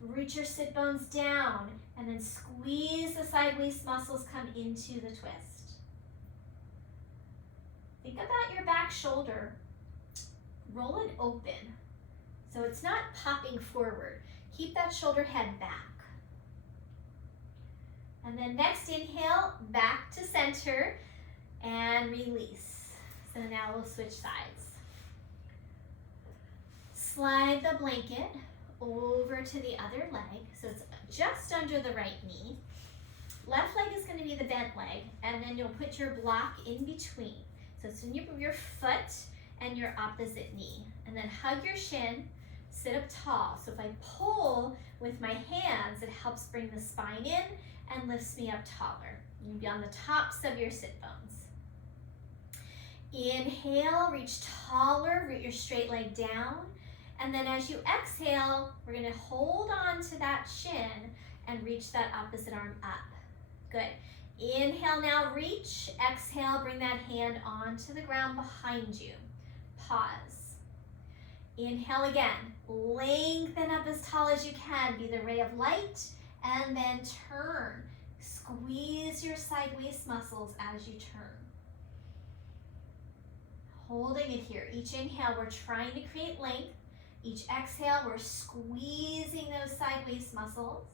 Reach your sit bones down. And then squeeze the side waist muscles, come into the twist. Think about your back shoulder. Roll it open. So it's not popping forward. Keep that shoulder head back. And then next inhale, back to center and release. So now we'll switch sides. Slide the blanket over to the other leg. So it's just under the right knee. Left leg is going to be the bent leg, and then you'll put your block in between. So it's in your foot and your opposite knee. And then hug your shin, sit up tall. So if I pull with my hands, it helps bring the spine in and lifts me up taller. You'll be on the tops of your sit bones. Inhale, reach taller, root your straight leg down. And then as you exhale, we're gonna hold on to that shin and reach that opposite arm up. Good. Inhale now, reach. Exhale, bring that hand onto the ground behind you. Pause. Inhale again. Lengthen up as tall as you can. Be the ray of light. And then turn. Squeeze your side waist muscles as you turn. Holding it here. Each inhale, we're trying to create length. Each exhale, we're squeezing those side waist muscles.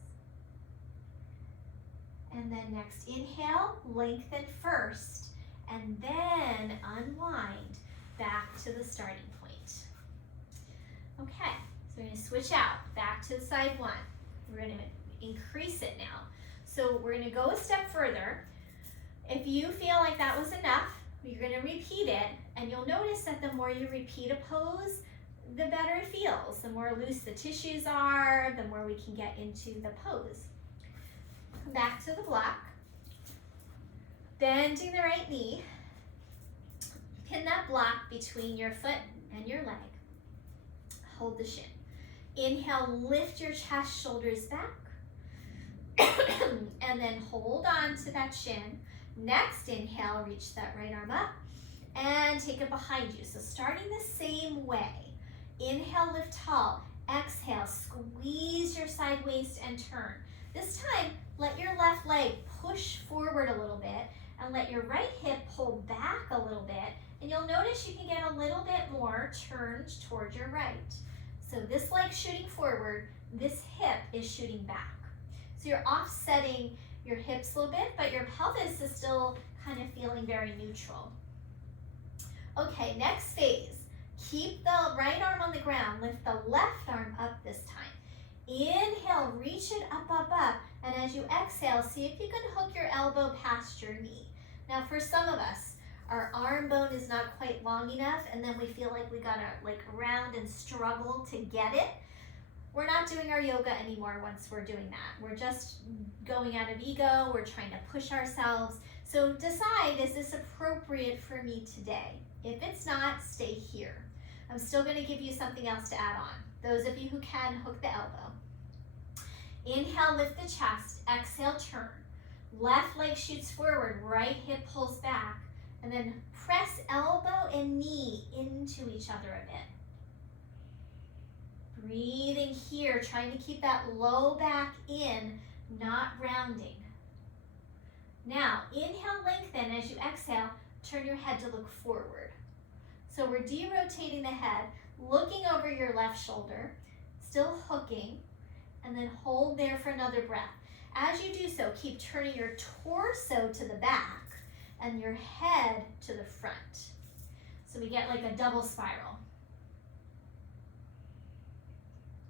And then next inhale, lengthen first, and then unwind back to the starting point. Okay, so we're gonna switch out, back to the side one. We're gonna increase it now. So we're gonna go a step further. If you feel like that was enough, you're gonna repeat it, and you'll notice that the more you repeat a pose, the better it feels. The more loose the tissues are, the more we can get into the pose. Come back to the block. Bending the right knee. Pin that block between your foot and your leg. Hold the shin. Inhale, lift your chest, shoulders back. And then hold on to that shin. Next, inhale, reach that right arm up and take it behind you. So starting the same way. Inhale, lift tall. Exhale, squeeze your side waist and turn. This time, let your left leg push forward a little bit and let your right hip pull back a little bit. And you'll notice you can get a little bit more turned toward your right. So this leg shooting forward, this hip is shooting back. So you're offsetting your hips a little bit, but your pelvis is still kind of feeling very neutral. Okay, next phase. Keep the right arm on the ground. Lift the left arm up this time. Inhale, reach it up, up, up. And as you exhale, see if you can hook your elbow past your knee. Now for some of us, our arm bone is not quite long enough, and then we feel like we gotta round and struggle to get it. We're not doing our yoga anymore once we're doing that. We're just going out of ego. We're trying to push ourselves. So decide, is this appropriate for me today? If it's not, stay here. I'm still gonna give you something else to add on. Those of you who can, hook the elbow. Inhale, lift the chest. Exhale, turn. Left leg shoots forward, right hip pulls back. And then press elbow and knee into each other a bit. Breathing here, trying to keep that low back in, not rounding. Now, inhale, lengthen. As you exhale, turn your head to look forward. So we're derotating the head, looking over your left shoulder, still hooking, and then hold there for another breath. As you do so, keep turning your torso to the back and your head to the front. So we get like a double spiral.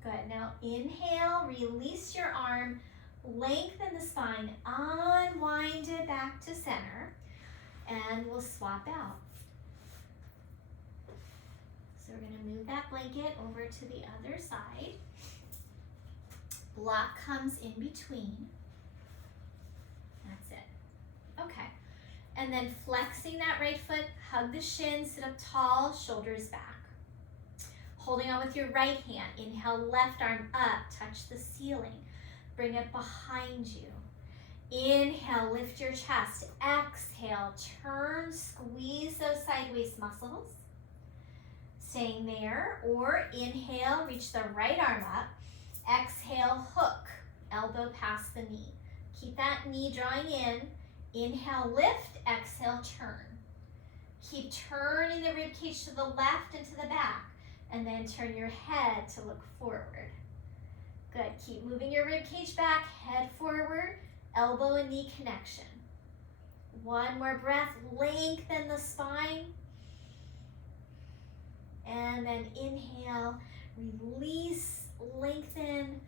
Good. Now inhale, release your arm, lengthen the spine, unwind it back to center, and we'll swap out. So we're going to move that blanket over to the other side. Block comes in between. That's it. Okay. And then flexing that right foot, hug the shins, sit up tall, shoulders back. Holding on with your right hand, inhale, left arm up, touch the ceiling. Bring it behind you. Inhale, lift your chest. Exhale, turn, squeeze those side waist muscles. Staying there, or inhale, reach the right arm up. Exhale, hook, elbow past the knee. Keep that knee drawing in. Inhale, lift, exhale, turn. Keep turning the rib cage to the left and to the back, and then turn your head to look forward. Good, keep moving your rib cage back, head forward, elbow and knee connection. One more breath, lengthen the spine. And then inhale, release, lengthen,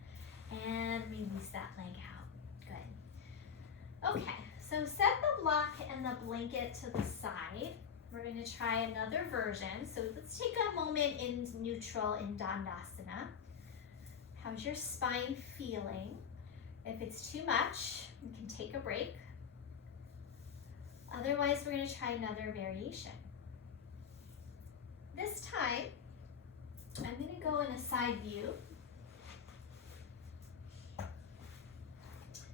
and release that leg out. Good. Okay, so set the block and the blanket to the side. We're going to try another version. So let's take a moment in neutral in Dandasana. How's your spine feeling? If it's too much, you can take a break. Otherwise, we're going to try another variation. This time, I'm going to go in a side view.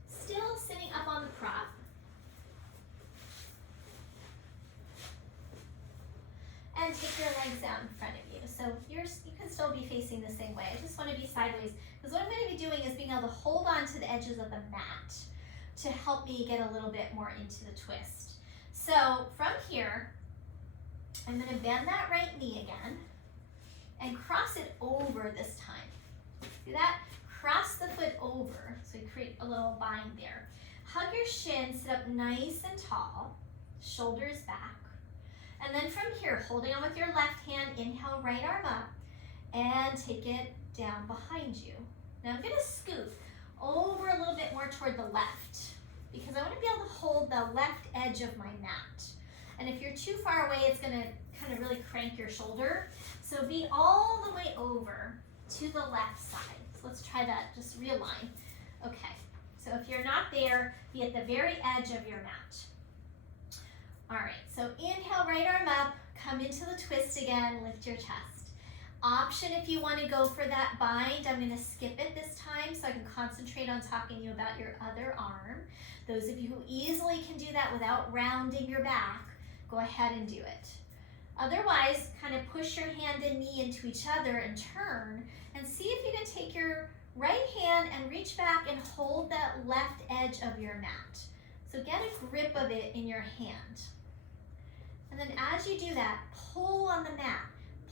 Still sitting up on the prop. And take your legs out in front of you. So you can still be facing the same way. I just want to be sideways, because what I'm going to be doing is being able to hold on to the edges of the mat to help me get a little bit more into the twist. So from here, I'm going to bend that right knee again and cross it over this time. See that? Cross the foot over, so you create a little bind there. Hug your shins, sit up nice and tall, shoulders back. And then from here, holding on with your left hand, inhale, right arm up, and take it down behind you. Now I'm going to scoot over a little bit more toward the left, because I want to be able to hold the left edge of my mat. And if you're too far away, it's going to kind of really crank your shoulder. So be all the way over to the left side. So let's try that, just realign. Okay, so if you're not there, be at the very edge of your mat. All right, so inhale, right arm up, come into the twist again, lift your chest. Option if you want to go for that bind. I'm going to skip it this time so I can concentrate on talking to you about your other arm. Those of you who easily can do that without rounding your back, go ahead and do it. Otherwise, kind of push your hand and knee into each other and turn, and see if you can take your right hand and reach back and hold that left edge of your mat. So get a grip of it in your hand. And then as you do that, pull on the mat.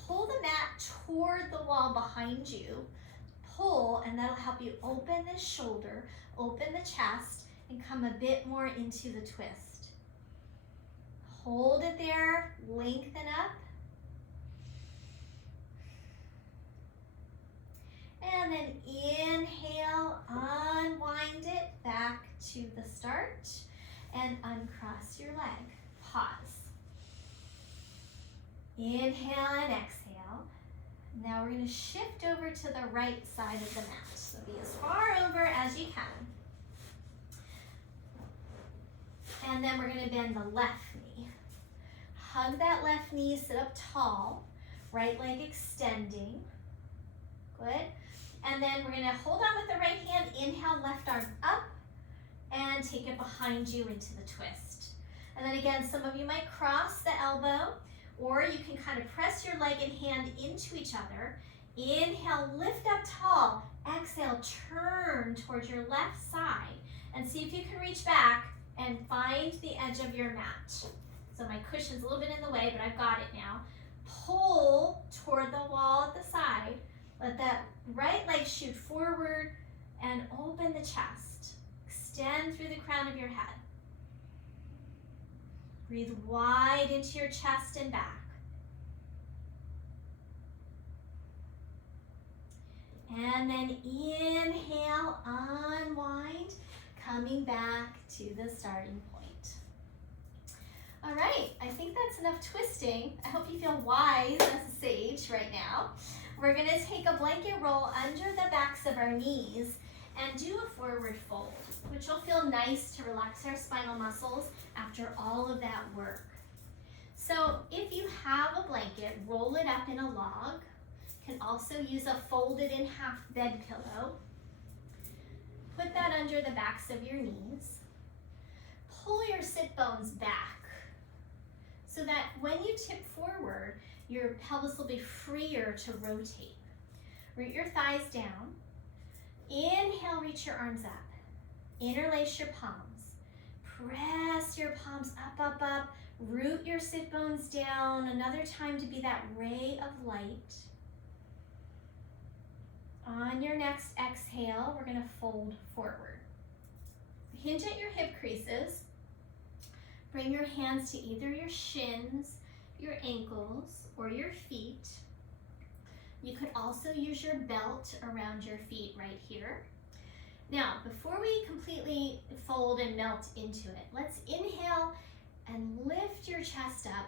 Pull the mat toward the wall behind you. Pull, and that'll help you open the shoulder, open the chest, and come a bit more into the twist. Hold it there, lengthen up. And then inhale, unwind it back to the start, and uncross your leg. Pause. Inhale and exhale. Now we're going to shift over to the right side of the mat. So be as far over as you can. And then we're going to bend the left knee. Hug that left knee, sit up tall. Right leg extending. Good. And then we're going to hold on with the right hand. Inhale, left arm up. And take it behind you into the twist. And then again, some of you might cross the elbow. Or you can kind of press your leg and hand into each other. Inhale, lift up tall. Exhale, turn towards your left side. And see if you can reach back and find the edge of your mat. So my cushion's a little bit in the way, but I've got it now. Pull toward the wall at the side. Let that right leg shoot forward and open the chest. Extend through the crown of your head. Breathe wide into your chest and back. And then inhale, unwind, coming back to the starting point. All right, I think that's enough twisting. I hope you feel wise as a sage right now. We're gonna take a blanket roll under the backs of our knees and do a forward fold, which will feel nice to relax our spinal muscles after all of that work. So if you have a blanket, roll it up in a log. You can also use a folded in half bed pillow. Put that under the backs of your knees. Pull your sit bones back so that when you tip forward, your pelvis will be freer to rotate. Root your thighs down. Inhale, reach your arms up. Interlace your palms. Press your palms up, up, up. Root your sit bones down. Another time to be that ray of light. On your next exhale, we're going to fold forward. Hinge at your hip creases. Bring your hands to either your shins, your ankles, or your feet. You could also use your belt around your feet right here. Now, before we completely fold and melt into it, let's inhale and lift your chest up.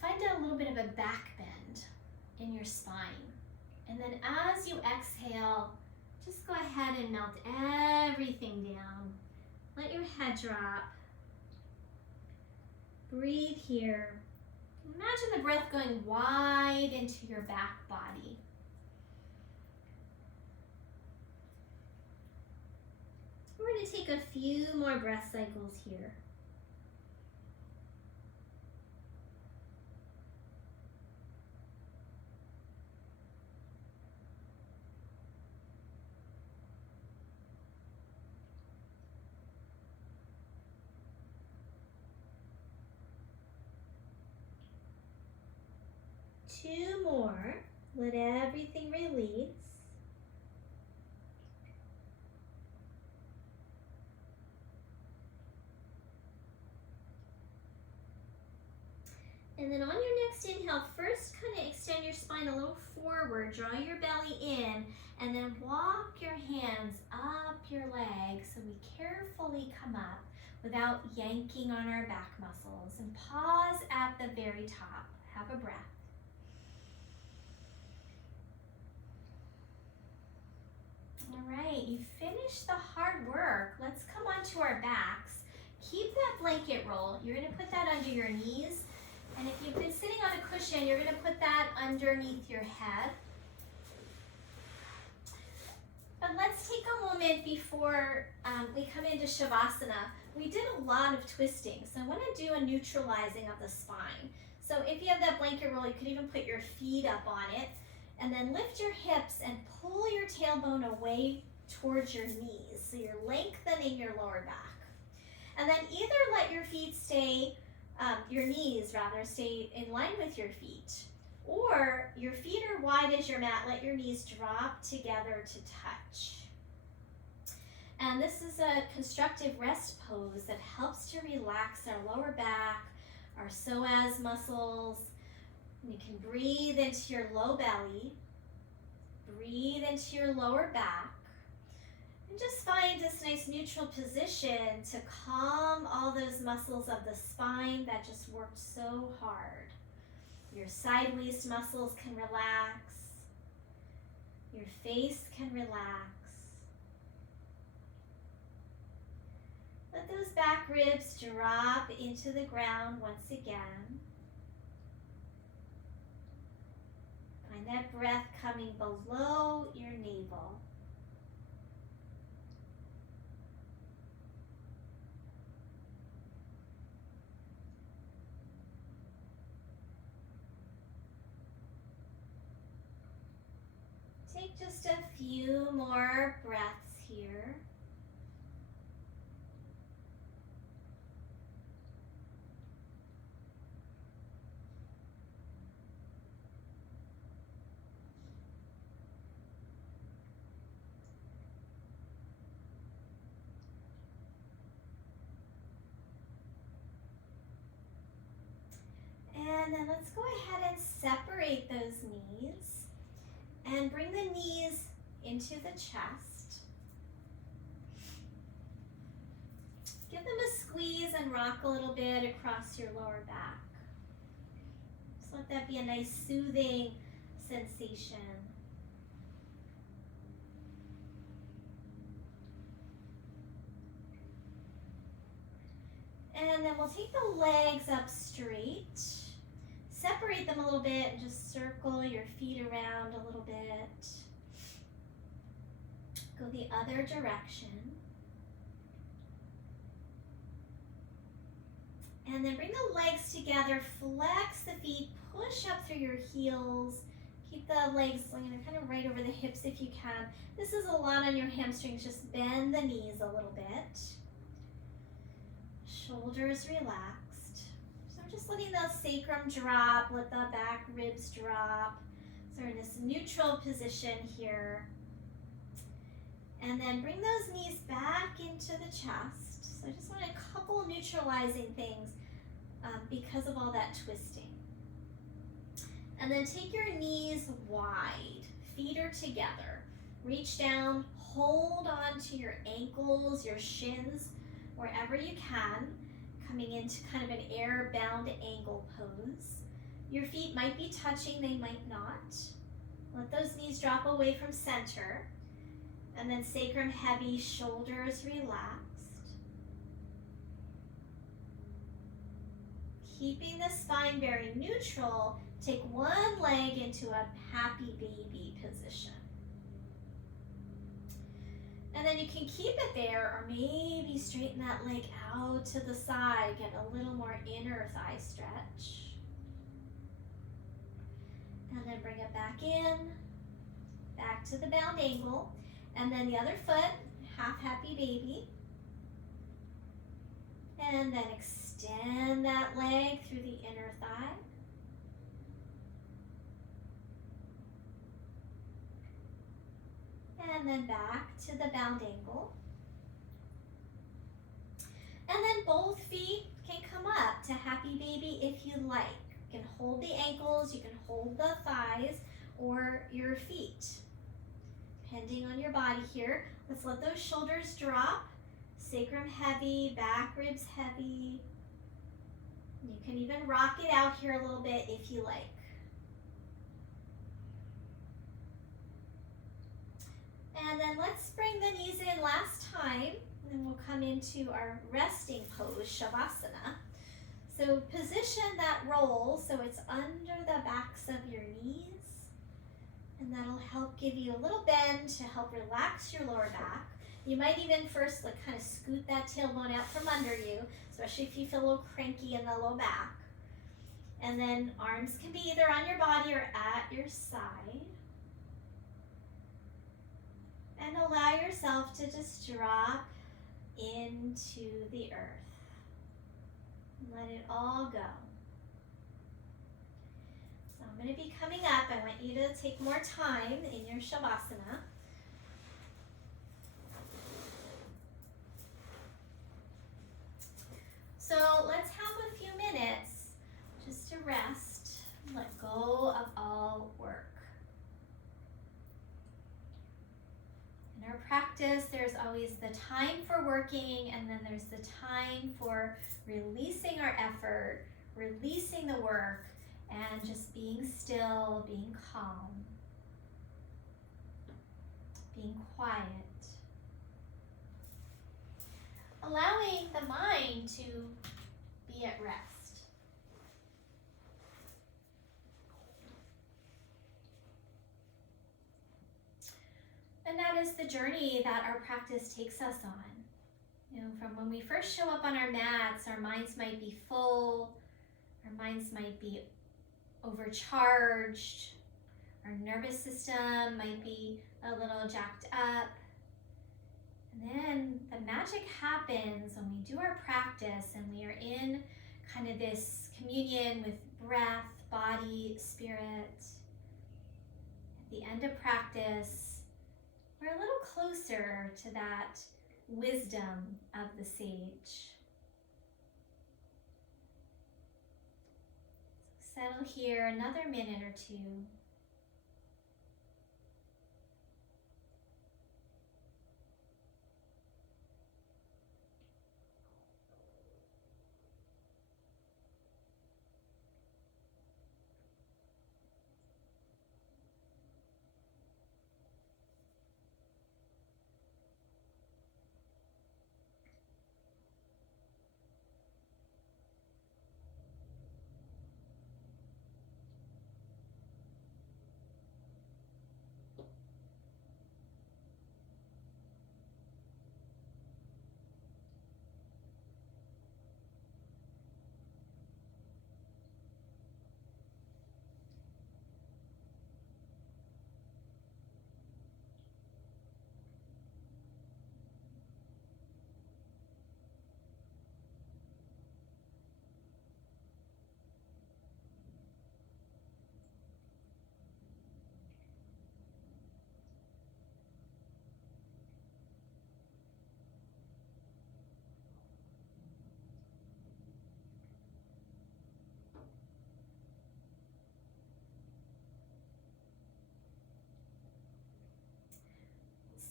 Find a little bit of a back bend in your spine. And then as you exhale, just go ahead and melt everything down. Let your head drop. Breathe here. Imagine the breath going wide into your back body. We're going to take a few more breath cycles here. Two more. Let everything release. And then on your next inhale, first kind of extend your spine a little forward, draw your belly in, and then walk your hands up your legs so we carefully come up without yanking on our back muscles. And pause at the very top. Have a breath. All right, you finished the hard work. Let's come onto our backs. Keep that blanket roll. You're going to put that under your knees. And if you've been sitting on a cushion, you're going to put that underneath your head. But let's take a moment before we come into Shavasana. We did a lot of twisting, so I want to do a neutralizing of the spine. So if you have that blanket roll, you could even put your feet up on it, and then lift your hips and pull your tailbone away towards your knees. So you're lengthening your lower back. And then either let your feet stay, your knees rather, stay in line with your feet, or your feet are wide as your mat, let your knees drop together to touch. And this is a constructive rest pose that helps to relax our lower back, our psoas muscles. You can breathe into your low belly, breathe into your lower back, and just find this nice neutral position to calm all those muscles of the spine that just worked so hard. Your side waist muscles can relax. Your face can relax. Let those back ribs drop into the ground once again. Find that breath coming below your navel. Take just a few more breaths here. And then let's go ahead and separate those knees and bring the knees into the chest. Give them a squeeze and rock a little bit across your lower back. Just let that be a nice soothing sensation. And then we'll take the legs up straight. Separate them a little bit and just circle your feet around a little bit. Go the other direction. And then bring the legs together, flex the feet, push up through your heels. Keep the legs kind of right over the hips if you can. This is a lot on your hamstrings, just bend the knees a little bit. Shoulders relaxed. Just letting the sacrum drop, let the back ribs drop. So we're in this neutral position here. And then bring those knees back into the chest. So I just want a couple neutralizing things because of all that twisting. And then take your knees wide, feet are together. Reach down, hold on to your ankles, your shins, wherever you can. Coming into kind of an air-bound angle pose. Your feet might be touching, they might not. Let those knees drop away from center. And then sacrum heavy, shoulders relaxed. Keeping the spine very neutral, take one leg into a happy baby position. And then you can keep it there, or maybe straighten that leg out to the side, get a little more inner thigh stretch. And then bring it back in, back to the bound angle. And then the other foot, half happy baby. And then extend that leg through the inner thigh. And then back to the bound angle. And then both feet can come up to happy baby if you like. You can hold the ankles, you can hold the thighs or your feet, depending on your body here. Let's let those shoulders drop, sacrum heavy, back ribs heavy. You can even rock it out here a little bit if you like. And then let's bring the knees in last time, and we'll come into our resting pose, Shavasana. So position that roll so it's under the backs of your knees, and that'll help give you a little bend to help relax your lower back. You might even first like kind of scoot that tailbone out from under you, especially if you feel a little cranky in the low back. And then arms can be either on your body or at your side. And allow yourself to just drop into the earth. Let it all go. So I'm going to be coming up. I want you to take more time in your Shavasana. So let's have a few minutes just to rest, let go of all work. In our practice, there's always the time for working, and then there's the time for releasing our effort, releasing the work, and just being still, being calm, being quiet. Allowing the mind to be at rest. And that is the journey that our practice takes us on. You know, from when we first show up on our mats, our minds might be full, our minds might be overcharged, our nervous system might be a little jacked up. And then the magic happens when we do our practice and we are in kind of this communion with breath, body, spirit. At the end of practice, we're a little closer to that wisdom of the sage. Settle here another minute or two.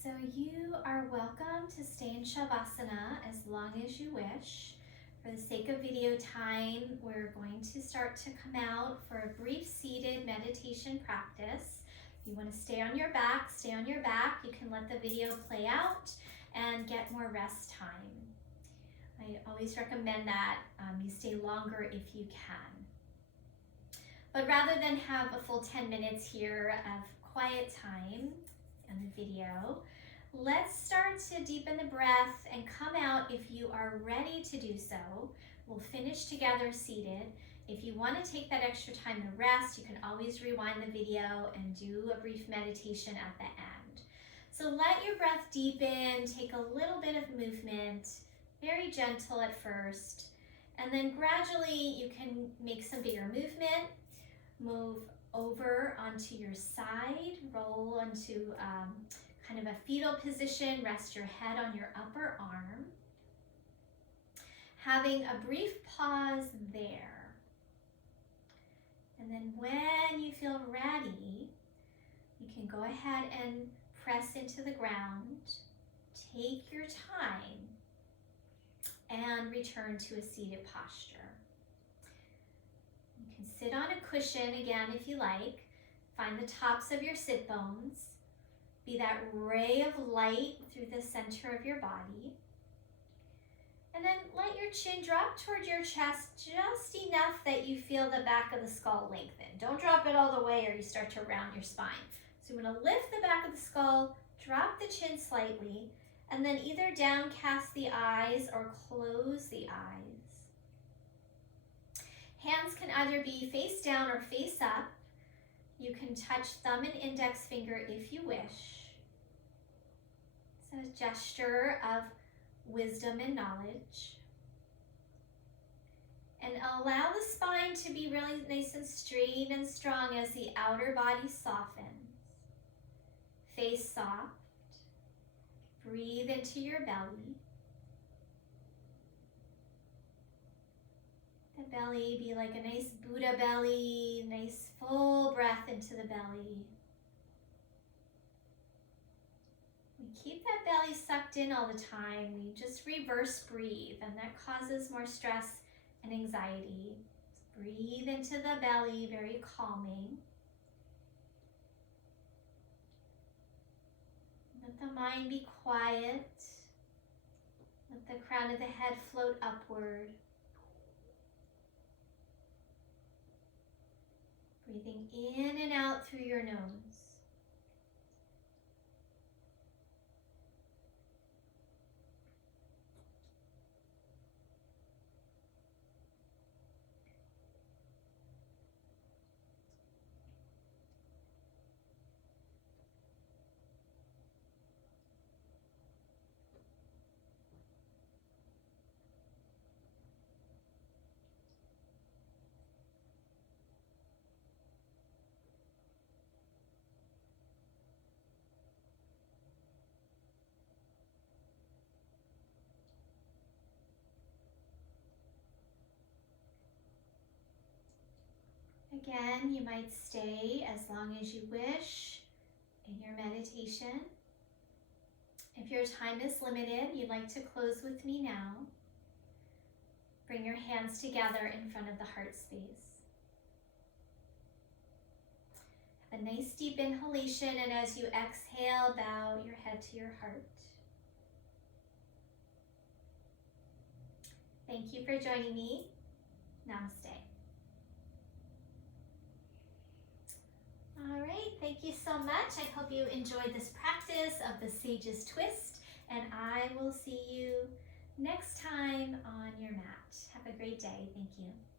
So you are welcome to stay in Shavasana as long as you wish. For the sake of video time, we're going to start to come out for a brief seated meditation practice. If you want to stay on your back, stay on your back. You can let the video play out and get more rest time. I always recommend that you stay longer if you can. But rather than have a full 10 minutes here of quiet time on the video, let's start to deepen the breath and come out if you are ready to do so. We'll finish together seated. If you want to take that extra time to rest, you can always rewind the video and do a brief meditation at the end. So let your breath deepen, take a little bit of movement, very gentle at first, and then gradually you can make some bigger movement. Move over onto your side, roll onto kind of a fetal position, rest your head on your upper arm. Having a brief pause there. And then when you feel ready, you can go ahead and press into the ground. Take your time and return to a seated posture. You can sit on a cushion again if you like. Find the tops of your sit bones. Be that ray of light through the center of your body. And then let your chin drop toward your chest just enough that you feel the back of the skull lengthen. Don't drop it all the way or you start to round your spine. So you want to lift the back of the skull, drop the chin slightly, and then either downcast the eyes or close the eyes. Hands can either be face down or face up. You can touch thumb and index finger if you wish. It's a gesture of wisdom and knowledge. And allow the spine to be really nice and straight and strong as the outer body softens. Face soft. Breathe into your belly. The belly be like a nice Buddha belly, nice full breath into the belly. We keep that belly sucked in all the time. We just reverse breathe, and that causes more stress and anxiety. Breathe into the belly, very calming. Let the mind be quiet. Let the crown of the head float upward. Breathing in and out through your nose. Again, you might stay as long as you wish in your meditation. If your time is limited, you'd like to close with me now. Bring your hands together in front of the heart space. Have a nice deep inhalation, and as you exhale, bow your head to your heart. Thank you for joining me. Namaste. All right, thank you so much. I hope you enjoyed this practice of the Sage's Twist, and I will see you next time on your mat. Have a great day. Thank you.